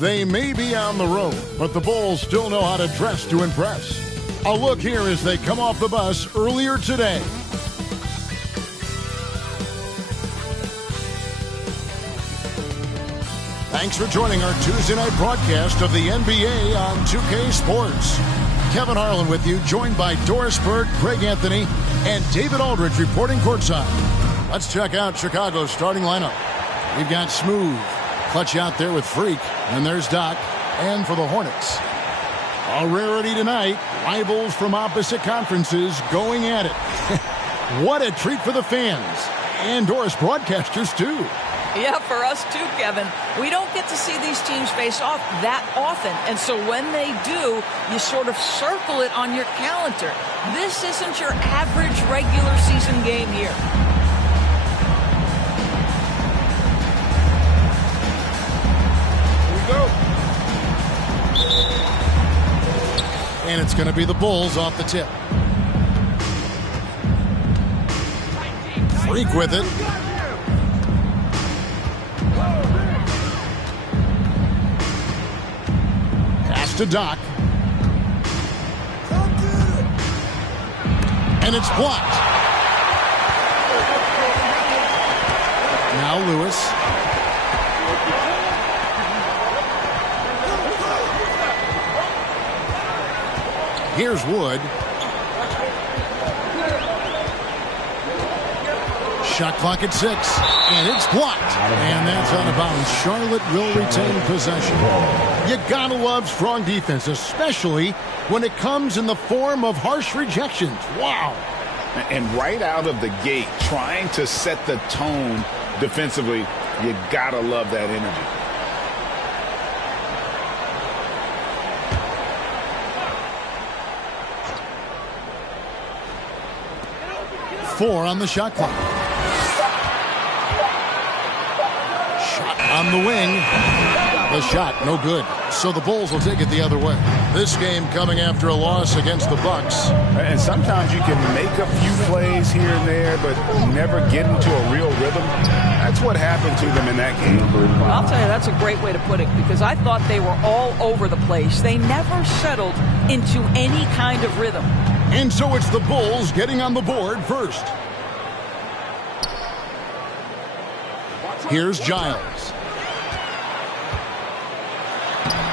They may be on the road, but the Bulls still know how to dress to impress. A look here as they come off the bus earlier today. Thanks for joining our Tuesday night broadcast of the NBA on 2K Sports. Kevin Harlan with you, joined by Doris Burke, Greg Anthony, and David Aldridge reporting courtside. Let's check out Chicago's starting lineup. We've got Smooth, clutch out there with Freak, and there's Doc. And for the Hornets, a rarity tonight, rivals from opposite conferences going at it. What a treat for the fans, and Doris broadcasters too. Yeah, for us too, Kevin. We don't get to see these teams face off that often. And so when they do, you sort of circle it on your calendar. This isn't your average regular season game here. Here we go. And it's going to be the Bulls off the tip. Freak with it. To Doc. And it's blocked. Now Lewis. Here's Wood. Shot clock at 6, and it's blocked. And that's out of bounds. Charlotte will retain possession. You gotta love strong defense, especially when it comes in the form of harsh rejections. Wow. And right out of the gate, trying to set the tone defensively, you gotta love that energy. Four on the shot clock. On the wing, the shot no good. So the Bulls will take it the other way. This game coming after a loss against the Bucks. And sometimes you can make a few plays here and there, but never get into a real rhythm. That's what happened to them in that game. I'll tell you, that's a great way to put it, because I thought they were all over the place. They never settled into any kind of rhythm. And so it's the Bulls getting on the board first. Here's Giles.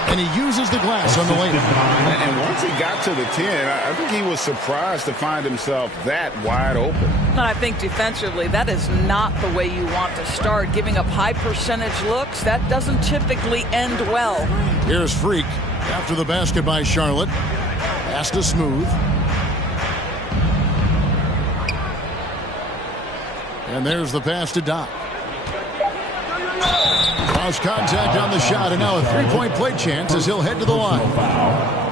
And he uses the glass on the lane. And once he got to the 10, I think he was surprised to find himself that wide open. And I think defensively, that is not the way you want to start. Giving up high percentage looks, that doesn't typically end well. Here's Freak after the basket by Charlotte. Pass to Smooth. And there's the pass to Doc. Cross contact on the shot, and now a three-point play chance as he'll head to the line.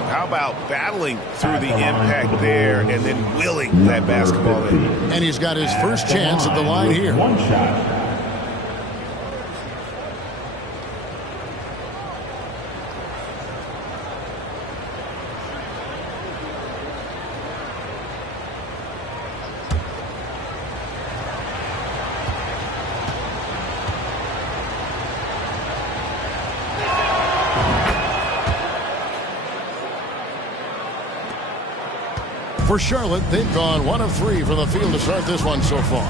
How about battling through the impact there and then willing that basketball in? And he's got his first chance at the line here. One shot. For Charlotte, they've gone 1 of 3 from the field to start this one so far.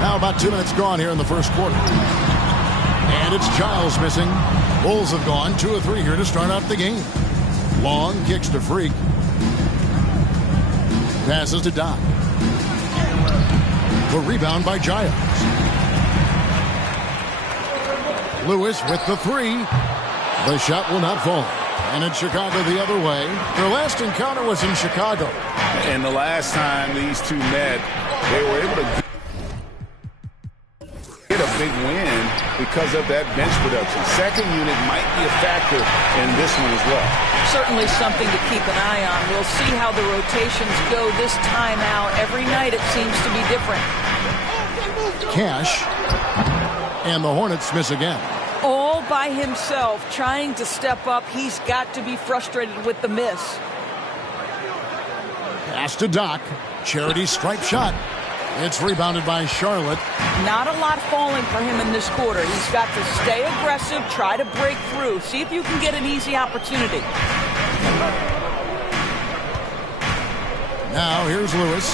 Now about 2 minutes gone here in the first quarter. And it's Giles missing. Bulls have gone 2 of 3 here to start out the game. Long kicks to Freak. Passes to Doc. The rebound by Giles. Lewis with the 3. The shot will not fall. And in Chicago the other way. Their last encounter was in Chicago. And the last time these two met, they were able to get a big win because of that bench production. Second unit might be a factor in this one as well. Certainly something to keep an eye on. We'll see how the rotations go this time out. Every night it seems to be different. Cash. And the Hornets miss again. All by himself, trying to step up. He's got to be frustrated with the miss. Pass to Doc. Charity stripe shot. It's rebounded by Charlotte. Not a lot falling for him in this quarter. He's got to stay aggressive, try to break through. See if you can get an easy opportunity. Now here's Lewis.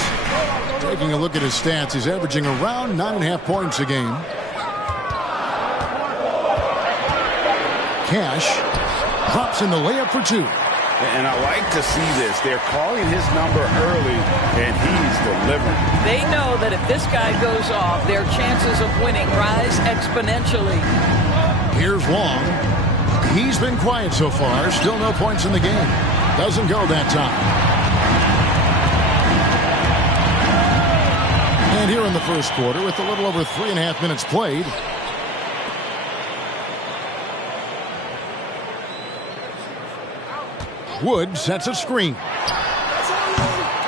Taking a look at his stats, he's averaging around 9.5 points a game. Cash drops in the layup for 2. And I like to see this. They're calling his number early, and he's delivering. They know that if this guy goes off, their chances of winning rise exponentially. Here's Long. He's been quiet so far. Still no points in the game. Doesn't go that time. And here in the first quarter, with a little over 3.5 minutes played, Wood sets a screen.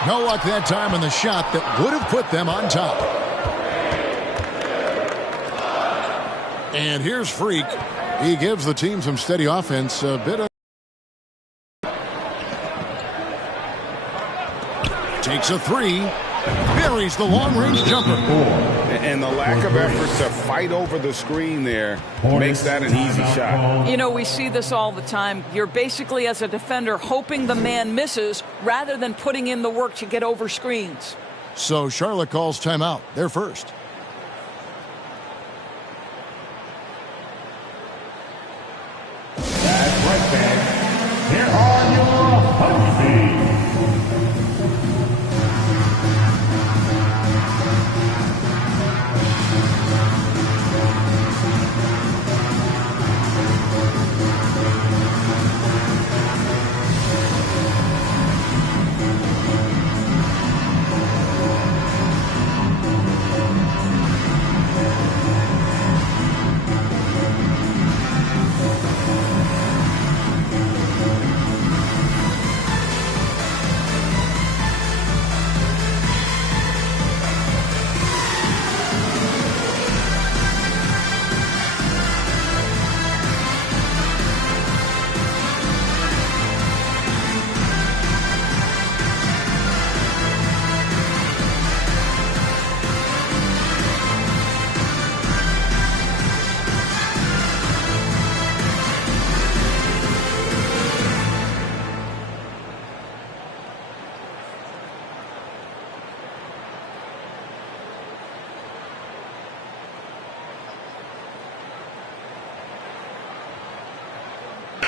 No luck that time on the shot that would have put them on top. And here's Freak. He gives the team some steady offense. A bit of... Takes a 3. Buries the long-range jumper. And the lack of effort to fight over the screen there makes that an easy shot. You know, we see this all the time. You're basically, as a defender, hoping the man misses rather than putting in the work to get over screens. So Charlotte calls timeout. They're first. That's right, fans. Here are your punches.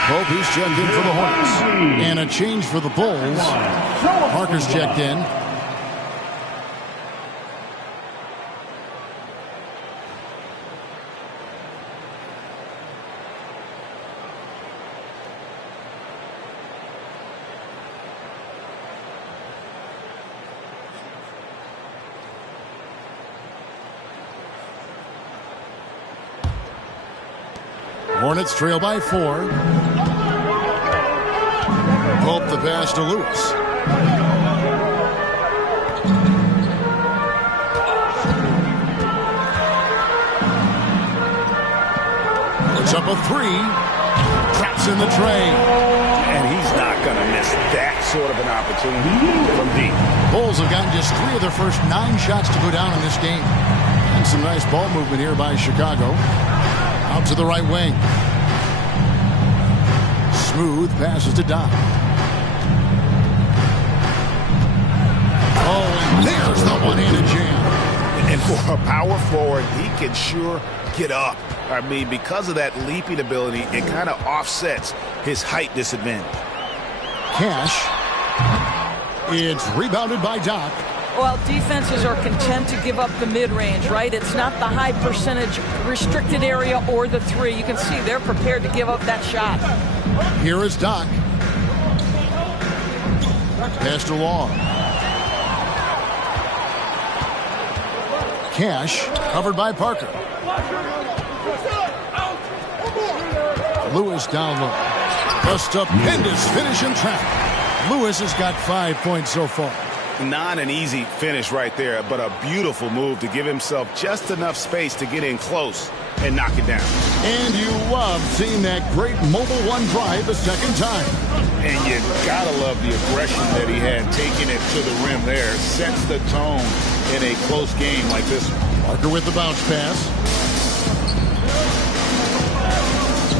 Pope, he's checked in for the Hornets. And a change for the Bulls. Parker's checked in. Hornets trail by 4. Pope the pass to Lewis. It's up a 3. Traps in the tray. And he's not going to miss that sort of an opportunity from deep. Bulls have gotten just 3 of their first 9 shots to go down in this game. And some nice ball movement here by Chicago. Out to the right wing. Smooth passes to Doc. Oh, and there's the one-handed jam. And for a power forward, he can sure get up. I mean, because of that leaping ability, it kind of offsets his height disadvantage. Cash. It's rebounded by Doc. Well, defenses are content to give up the mid-range, right? It's not the high percentage restricted area or the 3. You can see they're prepared to give up that shot. Here is Doc. Pass to Long. Cash covered by Parker. Lewis down low. A stupendous finish and trap. Lewis has got 5 points so far. Not an easy finish right there, but a beautiful move to give himself just enough space to get in close and knock it down. And you love seeing that great mobile one drive a second time. And you gotta love the aggression that he had taking it to the rim there. Sets the tone in a close game like this one. Parker with the bounce pass.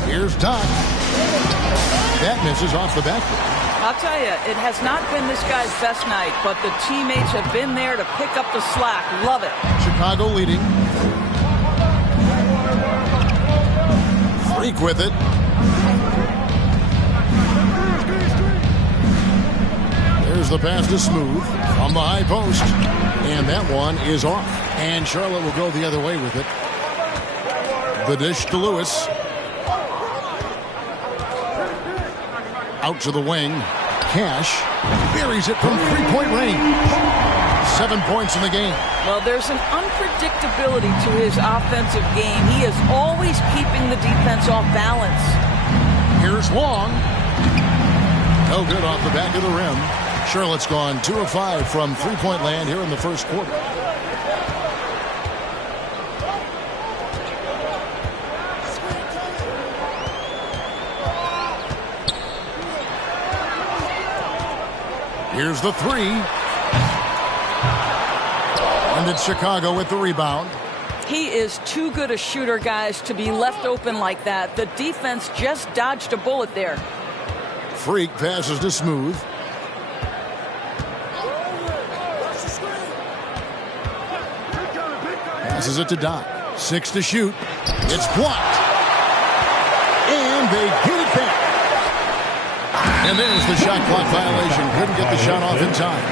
Here's Doc. That misses off the back. I'll tell you, it has not been this guy's best night, but the teammates have been there to pick up the slack. Love it. Chicago leading. Freak with it. There's the pass to Smooth on the high post. And that one is off. And Charlotte will go the other way with it. The dish to Lewis. Out to the wing. Cash buries it from three-point range. 7 points in the game. Well, there's an unpredictability to his offensive game. He is always keeping the defense off balance. Here's Wong. No good off the back of the rim. Charlotte's gone 2 of 5 from three-point land here in the first quarter. Here's the three. And it's Chicago with the rebound. He is too good a shooter, guys, to be left open like that. The defense just dodged a bullet there. Freak passes to Smooth. Passes it to Doc. 6 to shoot. It's blocked. And they get it back. And there's the shot clock violation. Couldn't get the shot off in time.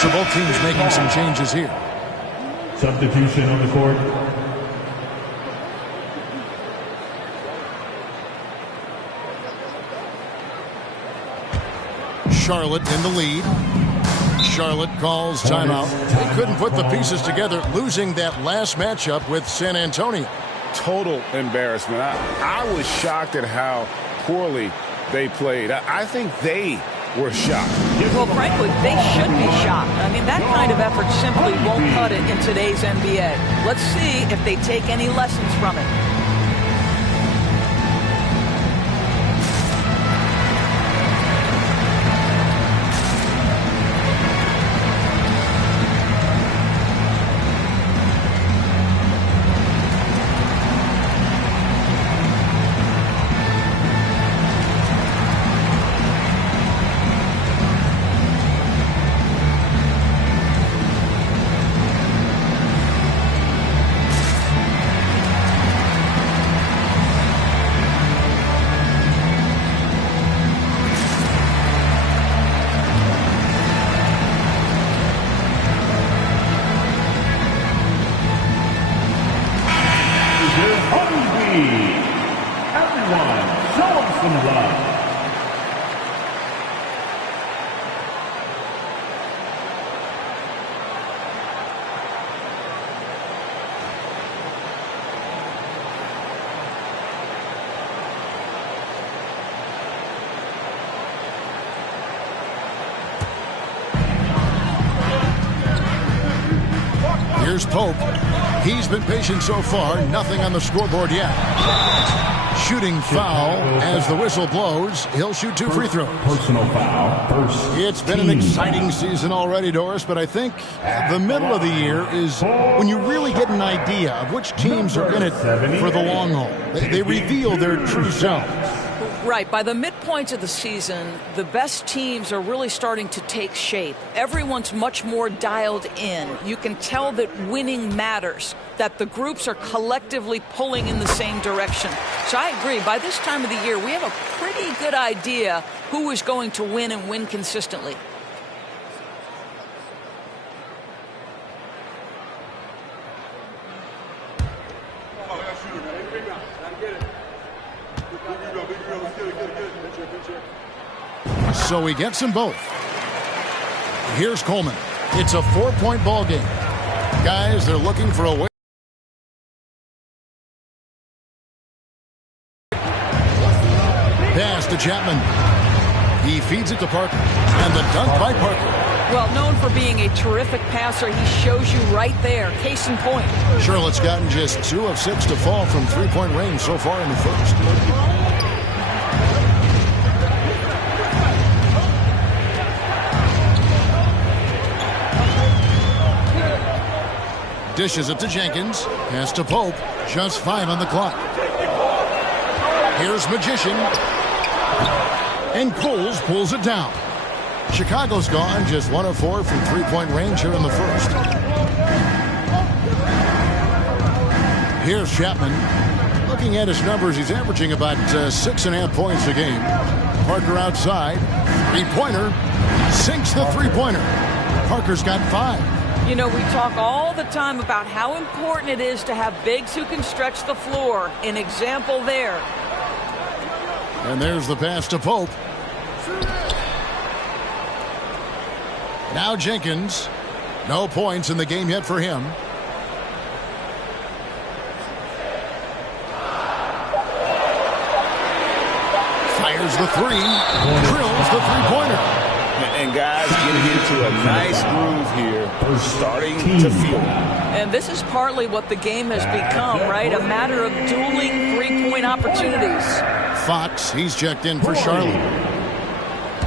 So both teams making some changes here. Substitution on the court. Charlotte in the lead. Charlotte calls timeout. They couldn't put the pieces together, losing that last matchup with San Antonio. Total embarrassment. I was shocked at how poorly they played. I think they were shocked. Well, frankly, they should be shocked. I mean, that kind of effort simply won't cut it in today's NBA. Let's see if they take any lessons from it. Here's Pope. He's been patient so far. Nothing on the scoreboard yet. Shooting foul as the whistle blows. He'll shoot 2 free throws. Personal foul. First. It's been an exciting season already, Doris, but I think the middle of the year is when you really get an idea of which teams are in it for the long haul. They reveal their true selves. Right. By the midpoint of the season, the best teams are really starting to take shape. Everyone's much more dialed in. You can tell that winning matters, that the groups are collectively pulling in the same direction. So I agree. By this time of the year, we have a pretty good idea who is going to win and win consistently. So he gets them both. Here's Coleman. It's a 4-point ball game. Guys, they're looking for a way. Pass to Chapman. He feeds it to Parker. And the dunk by Parker. Well, known for being a terrific passer, he shows you right there. Case in point. Charlotte's gotten just 2 of 6 to fall from three-point range so far in the first. Dishes it to Jenkins. Pass to Pope. Just 5 on the clock. Here's Magician. And Coles pulls it down. Chicago's gone just 1 of 4 from three-point range here in the first. Here's Chapman. Looking at his numbers, he's averaging about 6.5 points a game. Parker outside. Three-pointer. Sinks the three-pointer. Parker's got 5. You know, we talk all the time about how important it is to have bigs who can stretch the floor. An example there. And there's the pass to Pope. Now Jenkins. No points in the game yet for him. Fires the three. Drills the three-pointer. And guys getting into a nice groove here. We're starting to feel it. And this is partly what the game has become, right? A matter of dueling three-point opportunities. Fox, he's checked in for Charlotte.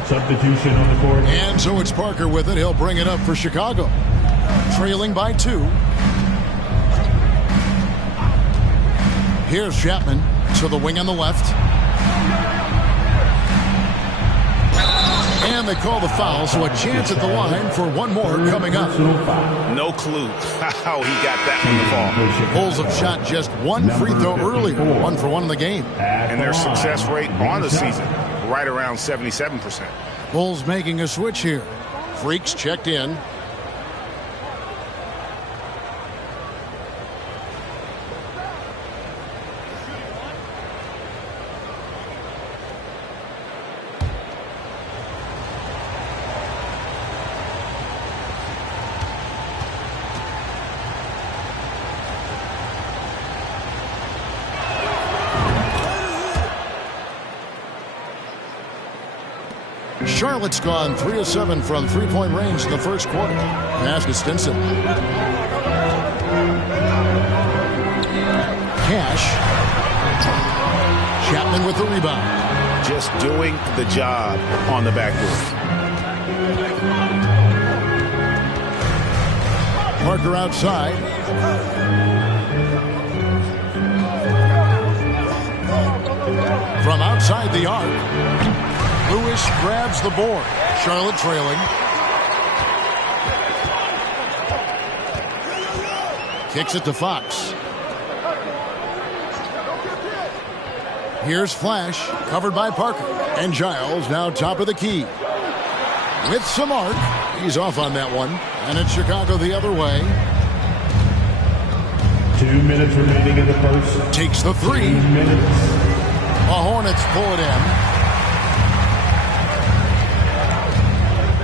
Substitution on the court. And so it's Parker with it. He'll bring it up for Chicago. Trailing by 2. Here's Chapman to the wing on the left. And they call the foul, so a chance at the line for one more coming up. No clue how he got that from the ball. Bulls have shot just 1 free throw earlier, 1 for 1 in the game. And their success rate on the season, right around 77%. Bulls making a switch here. Freaks checked in. Charlotte's gone 3 of 7 from three-point range in the first quarter. Pass to Stinson. Cash. Chapman with the rebound. Just doing the job on the backboard. Parker outside. From outside the arc. Lewis grabs the board. Charlotte trailing. Kicks it to Fox. Here's Flash, covered by Parker. And Giles now top of the key. With some arc. He's off on that one. And it's Chicago the other way. 2 minutes remaining in the first. Takes the 3. 2 minutes. The Hornets pull it in.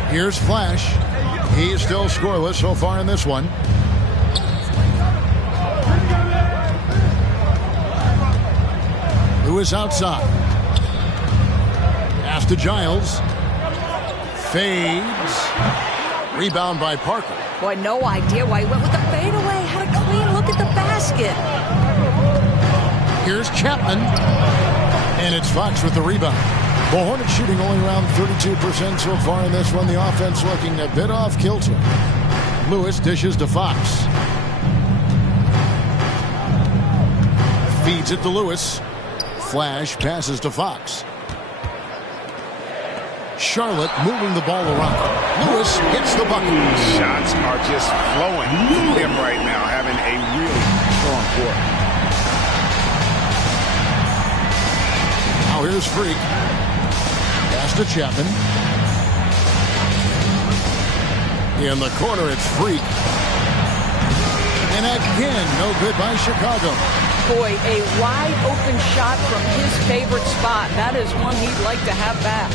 Here's Flash. He is still scoreless so far in this one. Lewis outside. Pass to Giles. Fades. Rebound by Parker. Boy, no idea why he went with the fadeaway. Had a clean look at the basket. Here's Chapman. And it's Fox with the rebound. The Hornets shooting only around 32% so far in this one. The offense looking a bit off kilter. Lewis dishes to Fox. Feeds it to Lewis. Flash passes to Fox. Charlotte moving the ball around. Lewis hits the bucket. Shots are just flowing from him right now, having a really strong quarter. Now here's Freak. Pass to Chapman. In the corner, it's Freak. And again, no good by Chicago. Boy, a wide open shot from his favorite spot. That is one he'd like to have back.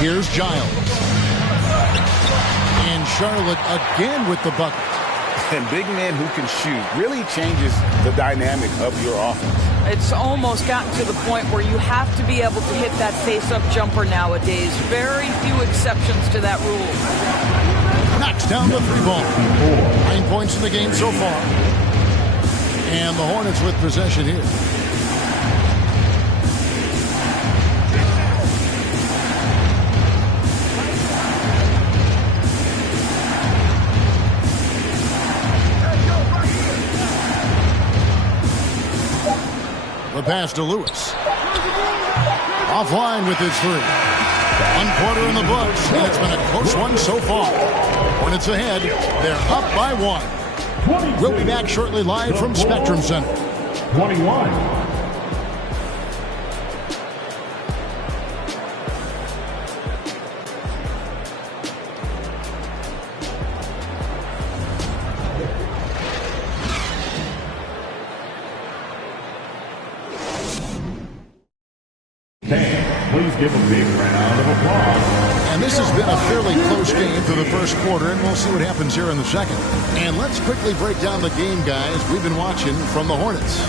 Here's Giles. And Charlotte again with the bucket. And big men who can shoot really changes the dynamic of your offense. It's almost gotten to the point where you have to be able to hit that face-up jumper nowadays. Very few exceptions to that rule. Knocks down the 3-ball. 9 points in the game so far. And the Hornets with possession here. pass to Lewis. Offline with his three. 1 quarter in the books, and it's been a close one so far. Hornets ahead. They're up by 1. We'll be back shortly live from Spectrum Center. 21. Please give a big round of applause. And this has been a fairly close game through the first quarter, and we'll see what happens here in the second. And let's quickly break down the game, guys, we've been watching from the Hornets.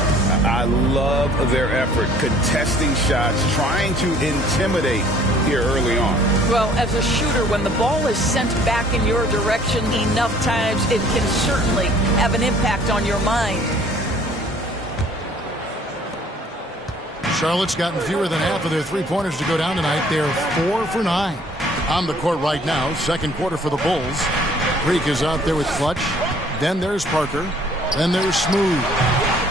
I love their effort, contesting shots, trying to intimidate here early on. Well, as a shooter, when the ball is sent back in your direction enough times, it can certainly have an impact on your mind. Charlotte's gotten fewer than half of their three-pointers to go down tonight. They're 4 for 9. On the court right now, second quarter for the Bulls. Greek is out there with Clutch. Then there's Parker. Then there's Smooth.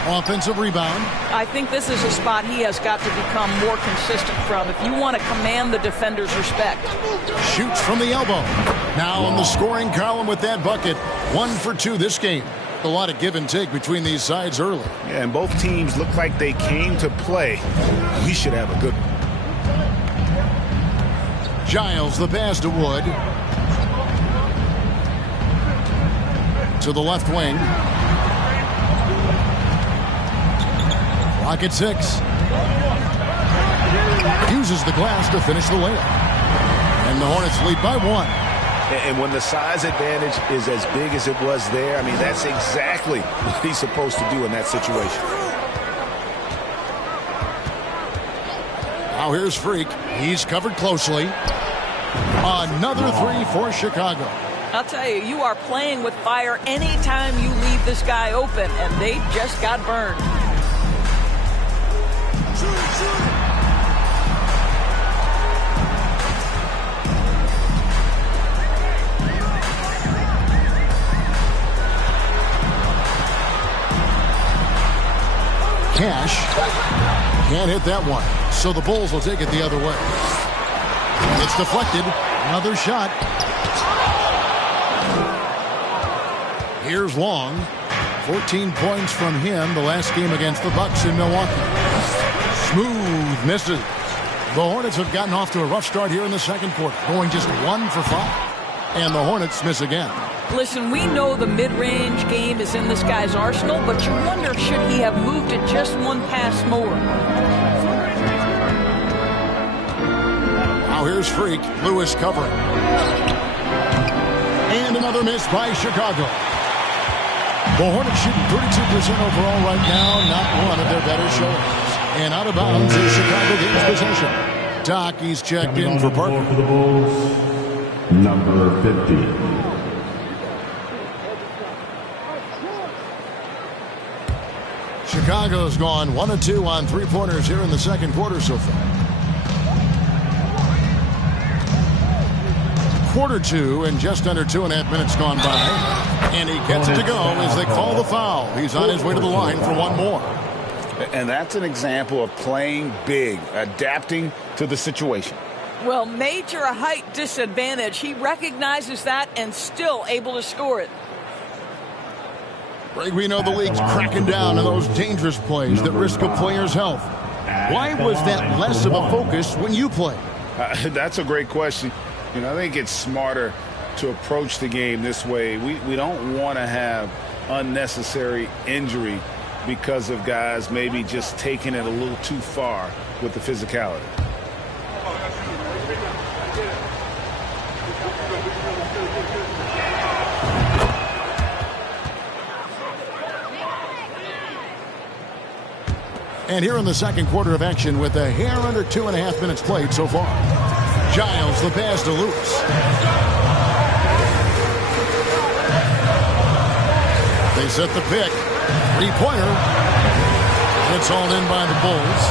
Offensive rebound. I think this is a spot he has got to become more consistent from if you want to command the defender's respect. Shoots from the elbow. Now in the scoring column with that bucket. 1 for 2 this game. A lot of give and take between these sides early. Yeah, and both teams look like they came to play. We should have a good one. Giles, the pass to Wood. To the left wing. Clock at 6. Uses the glass to finish the layup. And the Hornets lead by 1. And when the size advantage is as big as it was there, I mean, that's exactly what he's supposed to do in that situation. Now here's Freak. He's covered closely. Another three for Chicago. I'll tell you, you are playing with fire anytime you leave this guy open, and they just got burned. Cash can't hit that one, so the Bulls will take it the other way. It's deflected. Another shot. Here's Long. 14 points from him the last game against the Bucks in Milwaukee. Smooth misses. The Hornets have gotten off to a rough start here in the second quarter, going just 1 for 5. And the Hornets miss again. Listen, we know the mid-range game is in this guy's arsenal, but you wonder should he have moved it just 1 pass more. Now here's Freak. Lewis covering. And another miss by Chicago. The Hornets shooting 32% overall right now, not one of their better showings. And out of bounds is Chicago gains possession. Doc, he's checked in for Parker. For the Bulls, number 50. Chicago's gone 1 of 2 on three-pointers here in the second quarter so far. Quarter 2 and just under 2.5 minutes gone by. And he gets it to go as they call the foul. He's on his way to the line for 1 more. And that's an example of playing big, adapting to the situation. Well, major height disadvantage. He recognizes that and still able to score it. Greg, we know the league's cracking down on those dangerous plays that risk a player's health. Why was that less of a focus when you play? That's a great question. You know, I think it's smarter to approach the game this way. We don't want to have unnecessary injury because of guys maybe just taking it a little too far with the physicality. And here in the second quarter of action with a hair under 2.5 minutes played so far. Giles, the pass to Lewis. They set the pick. Three-pointer. It's hauled in by the Bulls.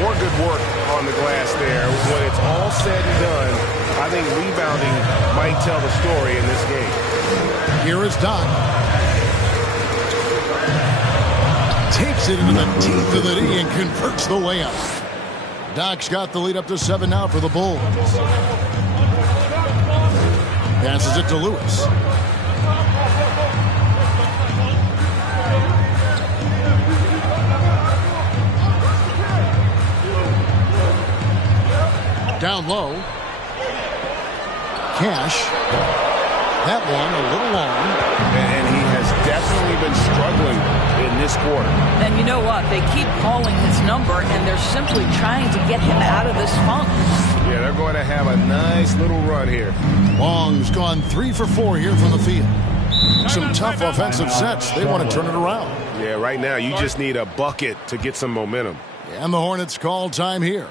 More good work on the glass there. When it's all said and done, I think rebounding might tell the story in this game. Here is Doc. takes it into the teeth of the D and converts the layup. Doc's got the lead up to 7 now for the Bulls. Passes it to Lewis. Down low. Cash. That one a little long. And he has definitely been struggling in this quarter. And you know what? They keep calling his number, and they're simply trying to get him out of this funk. Yeah, they're going to have a nice little run here. Long's gone 3 for 4 here from the field. Some tough offensive sets. They want to turn it around. Yeah, right now you just need a bucket to get some momentum. And the Hornets call time here.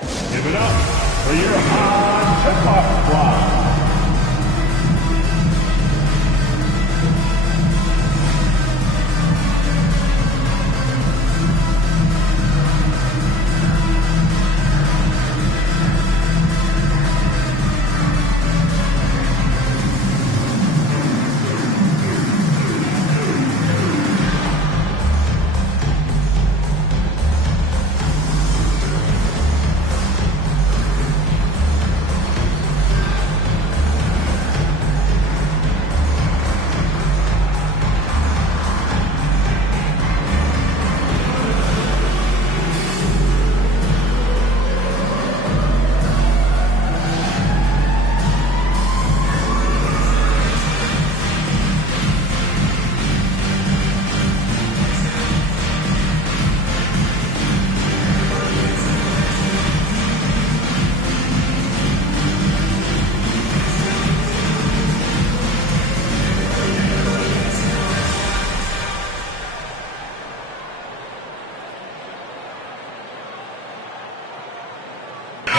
Give it up for your high tip-off squad.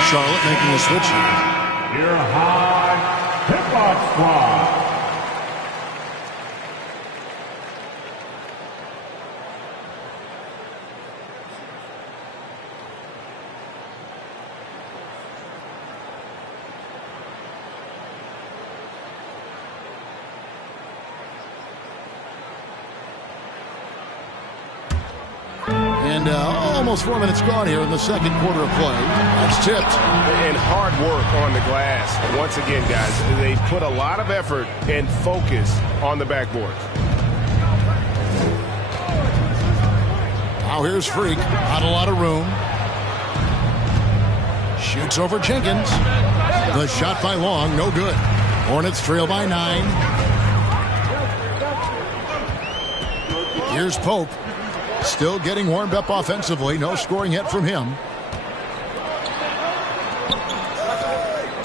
Charlotte making a switch. Your high tip-off squad. And almost 4 minutes gone here in the second quarter of play. That's tipped. And hard work on the glass. Once again, guys, they put a lot of effort and focus on the backboard. Now here's Freak. Not a lot of room. Shoots over Jenkins. The shot by Long, no good. Hornets trail by 9. Here's Pope. Still getting warmed up offensively. No scoring yet from him.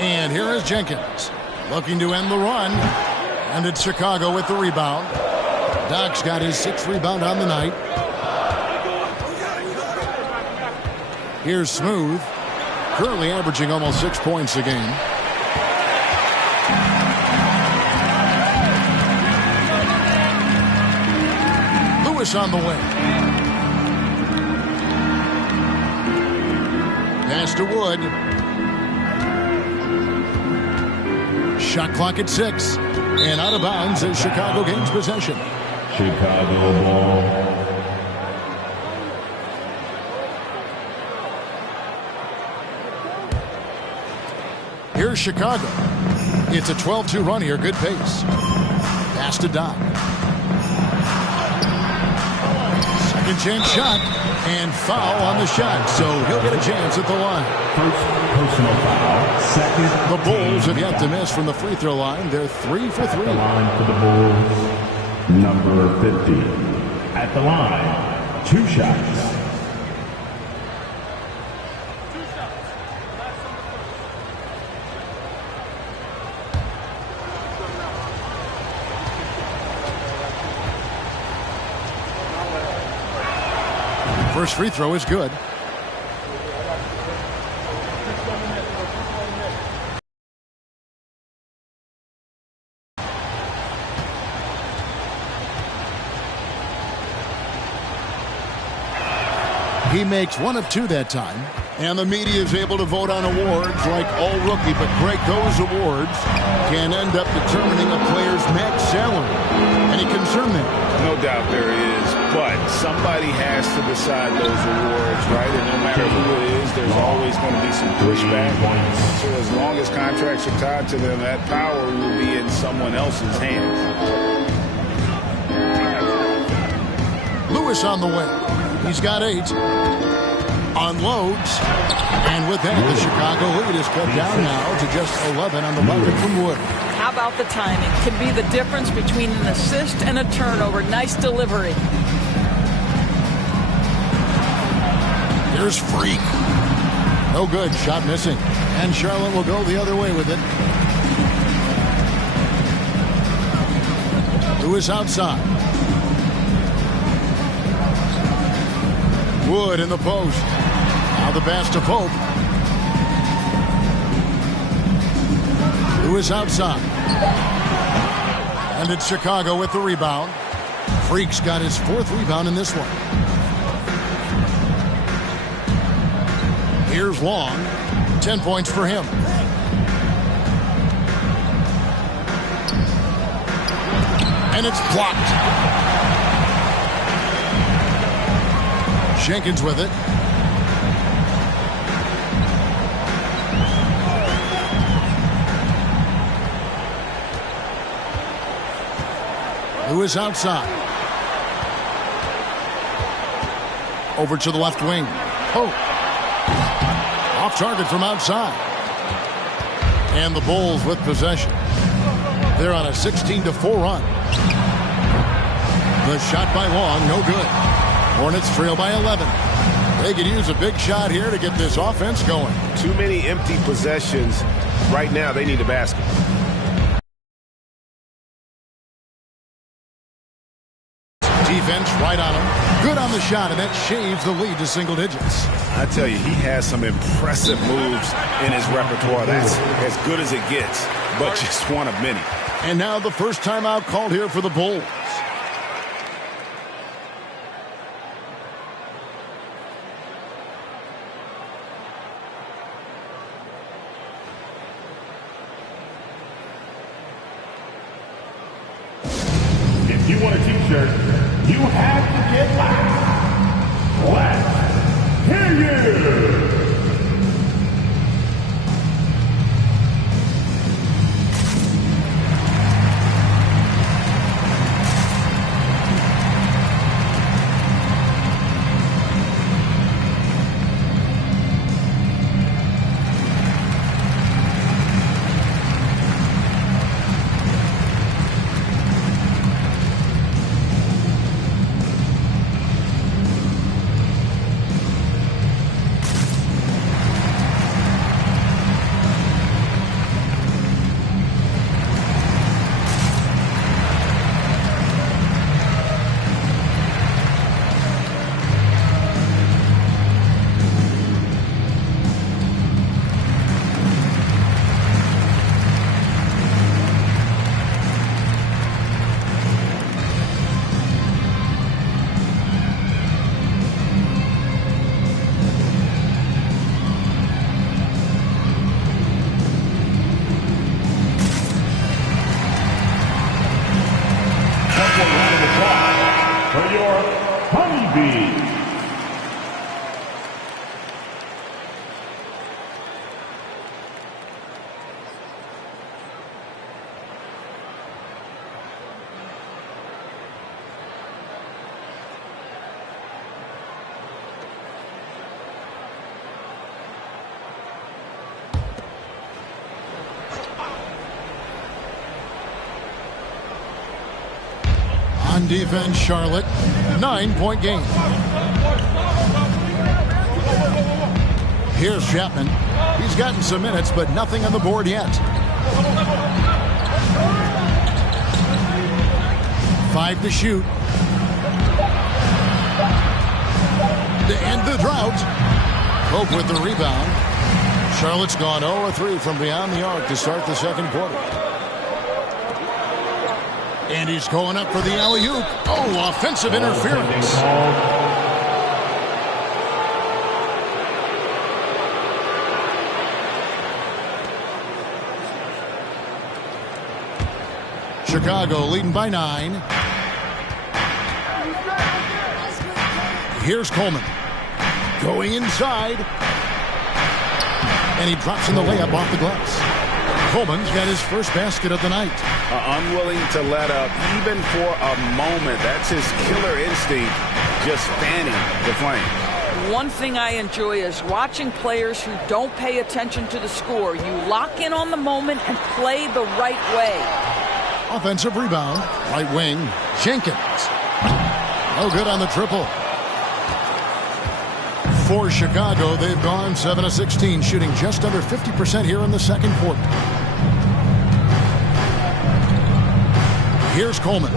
And here is Jenkins. Looking to end the run. And it's Chicago with the rebound. Doc's got his 6th rebound on the night. Here's Smooth. Currently averaging almost 6 points a game. Lewis on the way. Pass to Wood. Shot clock at 6. And out of bounds as Chicago gains possession. Chicago ball. Here's Chicago. It's a 12-2 run here. Good pace. Pass to Doc. Second chance shot. And foul on the shot. So he'll get a chance at the line. First personal foul. Second. The Bulls have yet to miss from the free throw line. They're 3 for 3. The line for the Bulls. Number 50. At the line. 2 shots. First free throw is good. He makes 1 of 2 that time. And the media is able to vote on awards like all rookie, but Greg, those awards can end up determining a player's max salary. Any concern there? No doubt there is, but somebody has to decide those awards, right? And no matter who it is, there's always going to be some pushback. So as long as contracts are tied to them, that power will be in someone else's hands. Lewis on the wing. He's got 8. Unloads. And with that, the Chicago lead is cut down now to just 11 on the bucket from Wood. How about the timing? Can be the difference between an assist and a turnover. Nice delivery. Here's Freak. No good. Shot missing. And Charlotte will go the other way with it. Lewis outside. Wood in the post. Now the pass to Pope. Lewis outside. And it's Chicago with the rebound. Freak's got his 4th rebound in this one. Here's Long. 10 points for him. And it's blocked. Jenkins with it. Lewis outside. Over to the left wing. Oh. Off target from outside. And the Bulls with possession. They're on a 16-4 run. The shot by Long, no good. Hornets trail by 11. They could use a big shot here to get this offense going. Too many empty possessions. Right now, they need a basket. Defense right on him. Good on the shot, and that shaves the lead to single digits. I tell you, he has some impressive moves in his repertoire. That's as good as it gets, but just one of many. And now the first timeout called here for the Bulls. If you want a t-shirt, you have to get loud. Let's hear you! On defense, Charlotte, 9-point game. Here's Chapman. He's gotten some minutes, but nothing on the board yet. 5 to shoot. To end the drought. Pope with the rebound. Charlotte's gone 0-3 from beyond the arc to start the second quarter. And he's going up for the alley-oop. Oh, offensive interference. Chicago leading by 9. Here's Coleman. Going inside. And he drops in the layup off the glass. Coleman's got his first basket of the night. Unwilling to let up even for a moment. That's his killer instinct, just fanning the flame. One thing I enjoy is watching players who don't pay attention to the score. You lock in on the moment and play the right way. Offensive rebound. Right wing. Jenkins. No good on the triple. For Chicago, they've gone 7 of 16, shooting just under 50% here in the second quarter. Here's Coleman.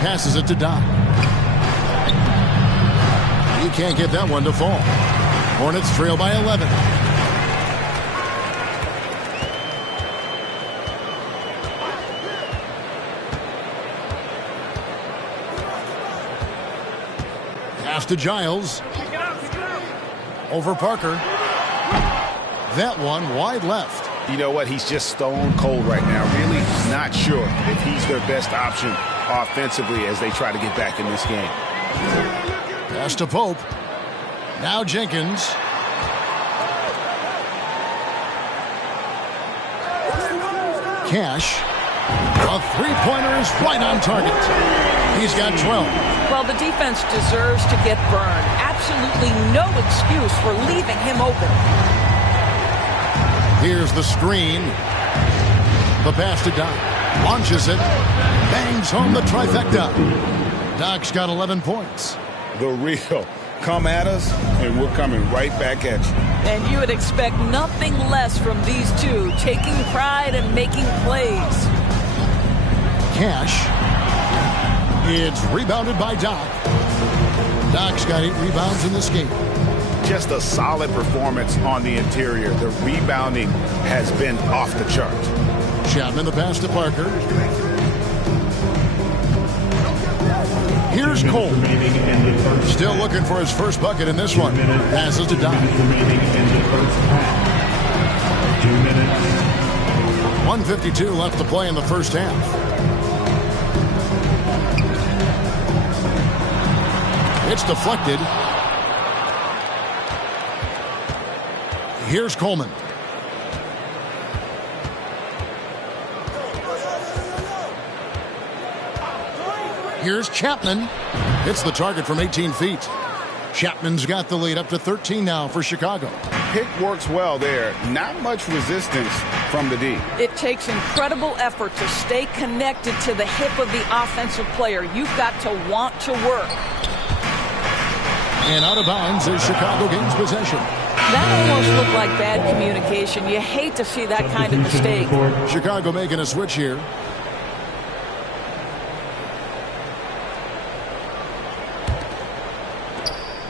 Passes it to Doc. He can't get that one to fall. Hornets trail by 11. Pass to Giles. Over Parker. That one wide left. You know what? He's just stone cold right now. Really not sure if he's their best option offensively as they try to get back in this game. Pass to Pope. Now Jenkins. Cash. A three-pointer is right on target. He's got 12. Well, the defense deserves to get burned. Absolutely no excuse for leaving him open. Here's the screen. The pass to Doc. Launches it. Bangs home the trifecta. Doc's got 11 points. The real. Come at us, and we're coming right back at you. And you would expect nothing less from these two, taking pride and making plays. Cash. It's rebounded by Doc. Doc's got 8 rebounds in this game. Just a solid performance on the interior. The rebounding has been off the chart. Chapman the pass to Parker. Here's Cole. Still looking for his first bucket in this one. Passes to Doc. 1:52 left to play in the first half. It's deflected. Here's Coleman. Here's Chapman. Hits the target from 18 feet. Chapman's got the lead up to 13 now for Chicago. Pick works well there. Not much resistance from the D. It takes incredible effort to stay connected to the hip of the offensive player. You've got to want to work. And out of bounds as Chicago gains possession. That almost looked like bad communication. You hate to see that kind of mistake. Chicago making a switch here.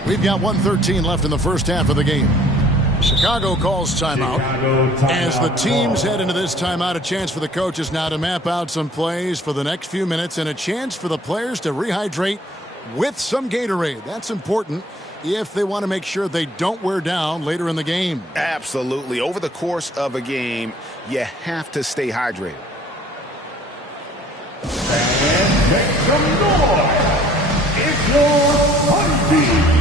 We've got 1:13 left in the first half of the game. Chicago calls timeout. As the teams head into this timeout, a chance for the coaches now to map out some plays for the next few minutes and a chance for the players to rehydrate with some Gatorade. That's important if they want to make sure they don't wear down later in the game. Absolutely. Over the course of a game, you have to stay hydrated. And make some noise. It's your Sunday.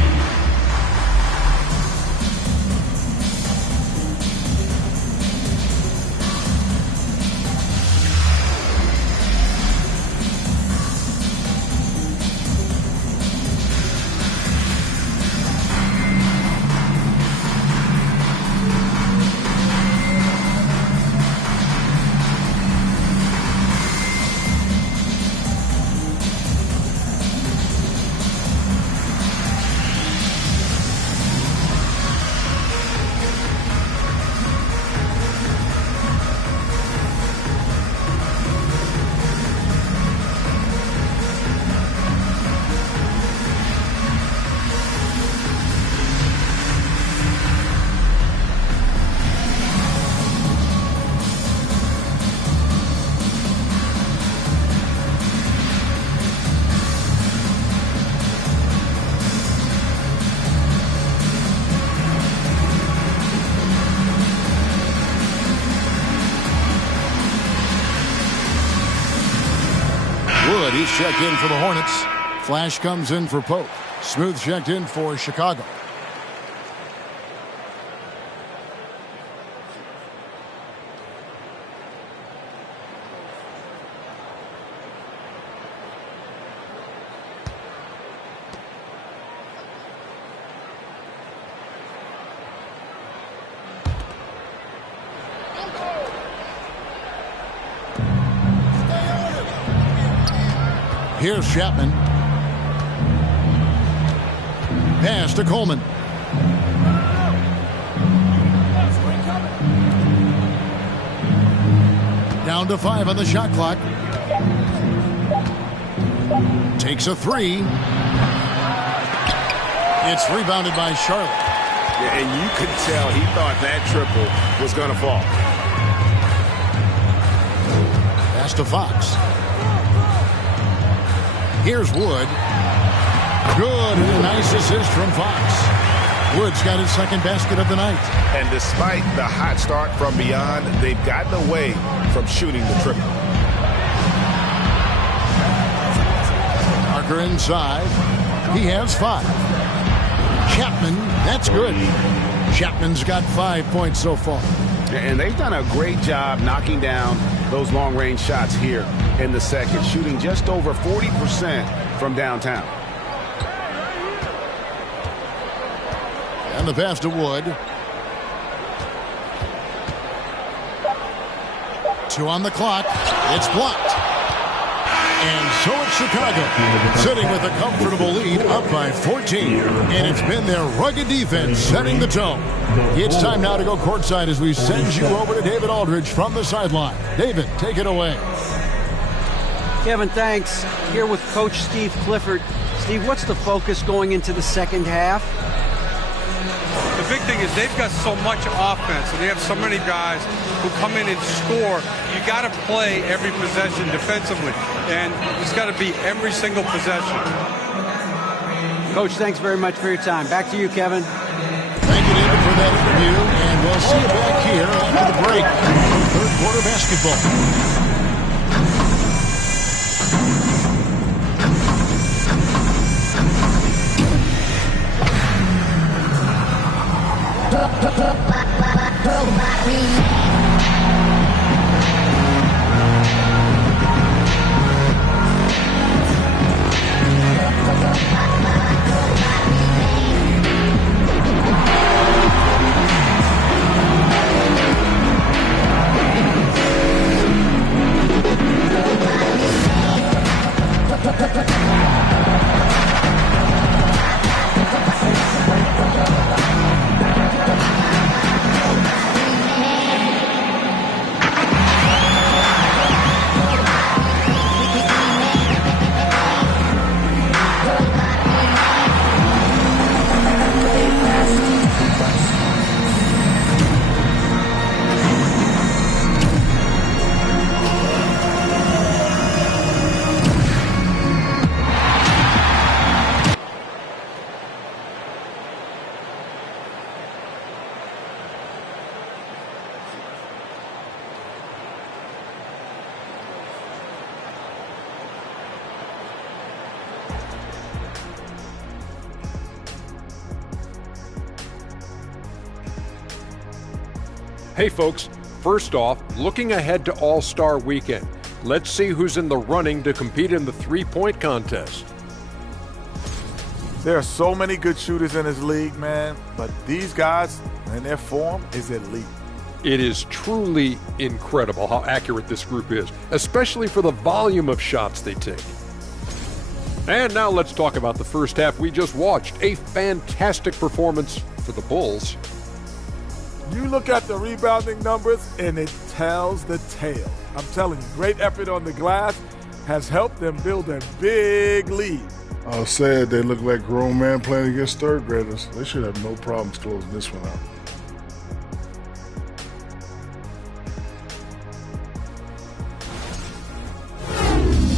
check in for the Hornets. Flash comes in for Pope. Smooth checked in for Chicago. Here's Chapman. Pass to Coleman. Down to 5 on the shot clock. Takes a 3. It's rebounded by Charlotte. Yeah, and you could tell he thought that triple was going to fall. Pass to Fox. Here's Wood. Good, and a nice assist from Fox. Wood's got his second basket of the night. And despite the hot start from beyond, they've gotten away from shooting the triple. Parker inside. He has 5. Chapman, that's good. Chapman's got 5 points so far. And they've done a great job knocking down those long-range shots here in the second, shooting just over 40% from downtown. And the pass to Wood. 2 on the clock. It's blocked. And so it's Chicago, sitting with a comfortable lead, up by 14. And it's been their rugged defense setting the tone. It's time now to go courtside as we send you over to David Aldridge from the sideline. David, take it away. Kevin, thanks. Here with Coach Steve Clifford. Steve, what's the focus going into the second half? The big thing is they've got so much offense, and they have so many guys who come in and score. You got to play every possession defensively, and it's got to be every single possession. Coach, thanks very much for your time. Back to you, Kevin. Thank you, David, for that interview, and we'll see you back here after the break. Third quarter basketball. Hey folks, first off, looking ahead to All-Star Weekend, let's see who's in the running to compete in the three-point contest. There are so many good shooters in this league, man, but these guys and their form is elite. It is truly incredible how accurate this group is, especially for the volume of shots they take. And now let's talk about the first half we just watched. A fantastic performance for the Bulls. You look at the rebounding numbers, and it tells the tale. I'm telling you, great effort on the glass has helped them build a big lead. I said they look like grown men playing against third graders. They should have no problems closing this one out.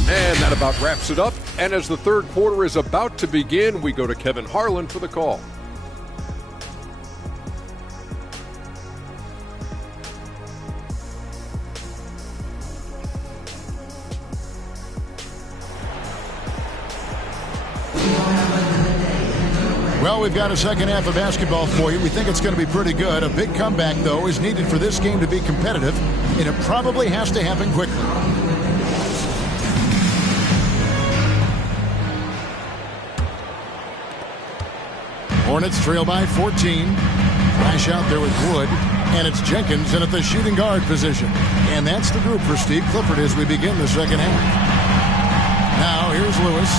And that about wraps it up. And as the third quarter is about to begin, we go to Kevin Harlan for the call. Well, we've got a second half of basketball for you. We think it's going to be pretty good. A big comeback, though, is needed for this game to be competitive, and it probably has to happen quickly. Hornets trail by 14. Flash out there with Wood, and it's Jenkins in at the shooting guard position. And that's the group for Steve Clifford as we begin the second half. Now, here's Lewis.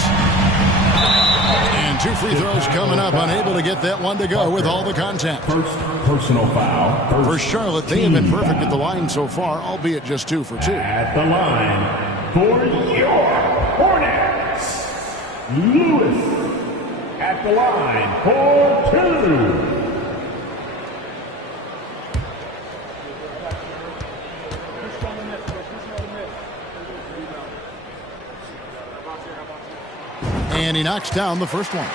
And 2 free throws coming up, unable to get that one to go with all the contact. First personal foul. For Charlotte, they have been perfect at the line so far, albeit just 2 for 2. At the line for your Hornets, Lewis. At the line for 2. And he knocks down the first one.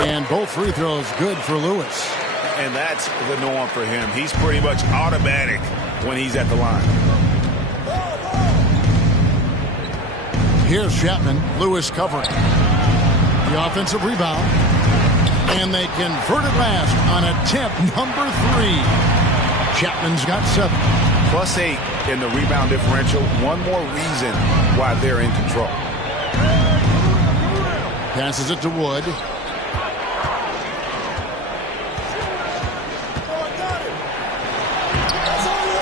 And both free throws good for Lewis. And that's the norm for him. He's pretty much automatic when he's at the line. Here's Chapman. Lewis covering. The offensive rebound. And they convert it last on attempt number 3. Chapman's got 7. +8 in the rebound differential. One more reason why they're in control. Passes it to Wood.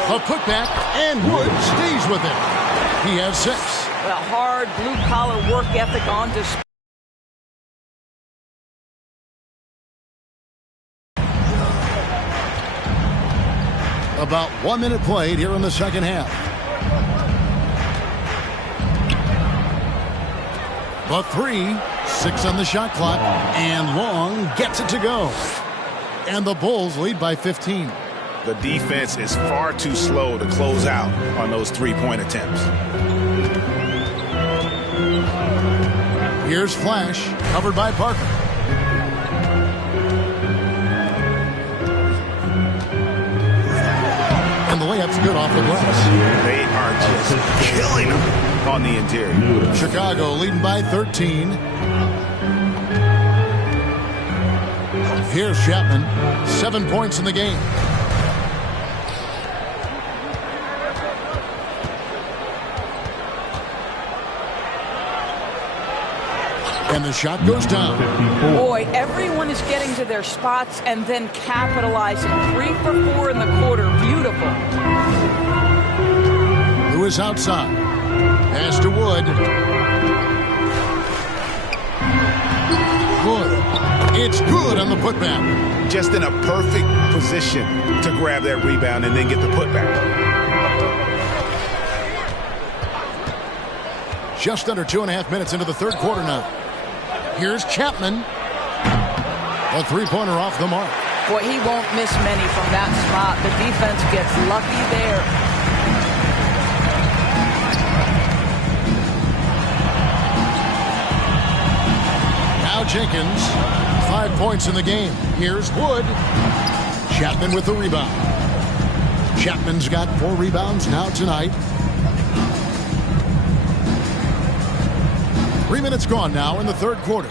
A putback, and Wood stays with it. He has 6. A hard blue-collar work ethic on display. About 1 minute played here in the second half. The 3, 6 on the shot clock, and Long gets it to go. And the Bulls lead by 15. The defense is far too slow to close out on those 3-point attempts. Here's Flash, covered by Parker. And the layup's good off the glass. They are just killing them on the interior. Chicago leading by 13. Here's Chapman, 7 points in the game. And the shot goes down. Boy, everyone is getting to their spots and then capitalizing. 3 for 4 in the quarter. Beautiful. Lewis outside. Pass to Wood. Wood. It's good on the putback. Just in a perfect position to grab that rebound and then get the putback. Just under 2.5 minutes into the third quarter now. Here's Chapman. A 3-pointer off the mark. Boy, he won't miss many from that spot. The defense gets lucky there. Now Jenkins, 5 points in the game. Here's Wood. Chapman with the rebound. Chapman's got 4 rebounds now tonight. 3 minutes gone now in the third quarter.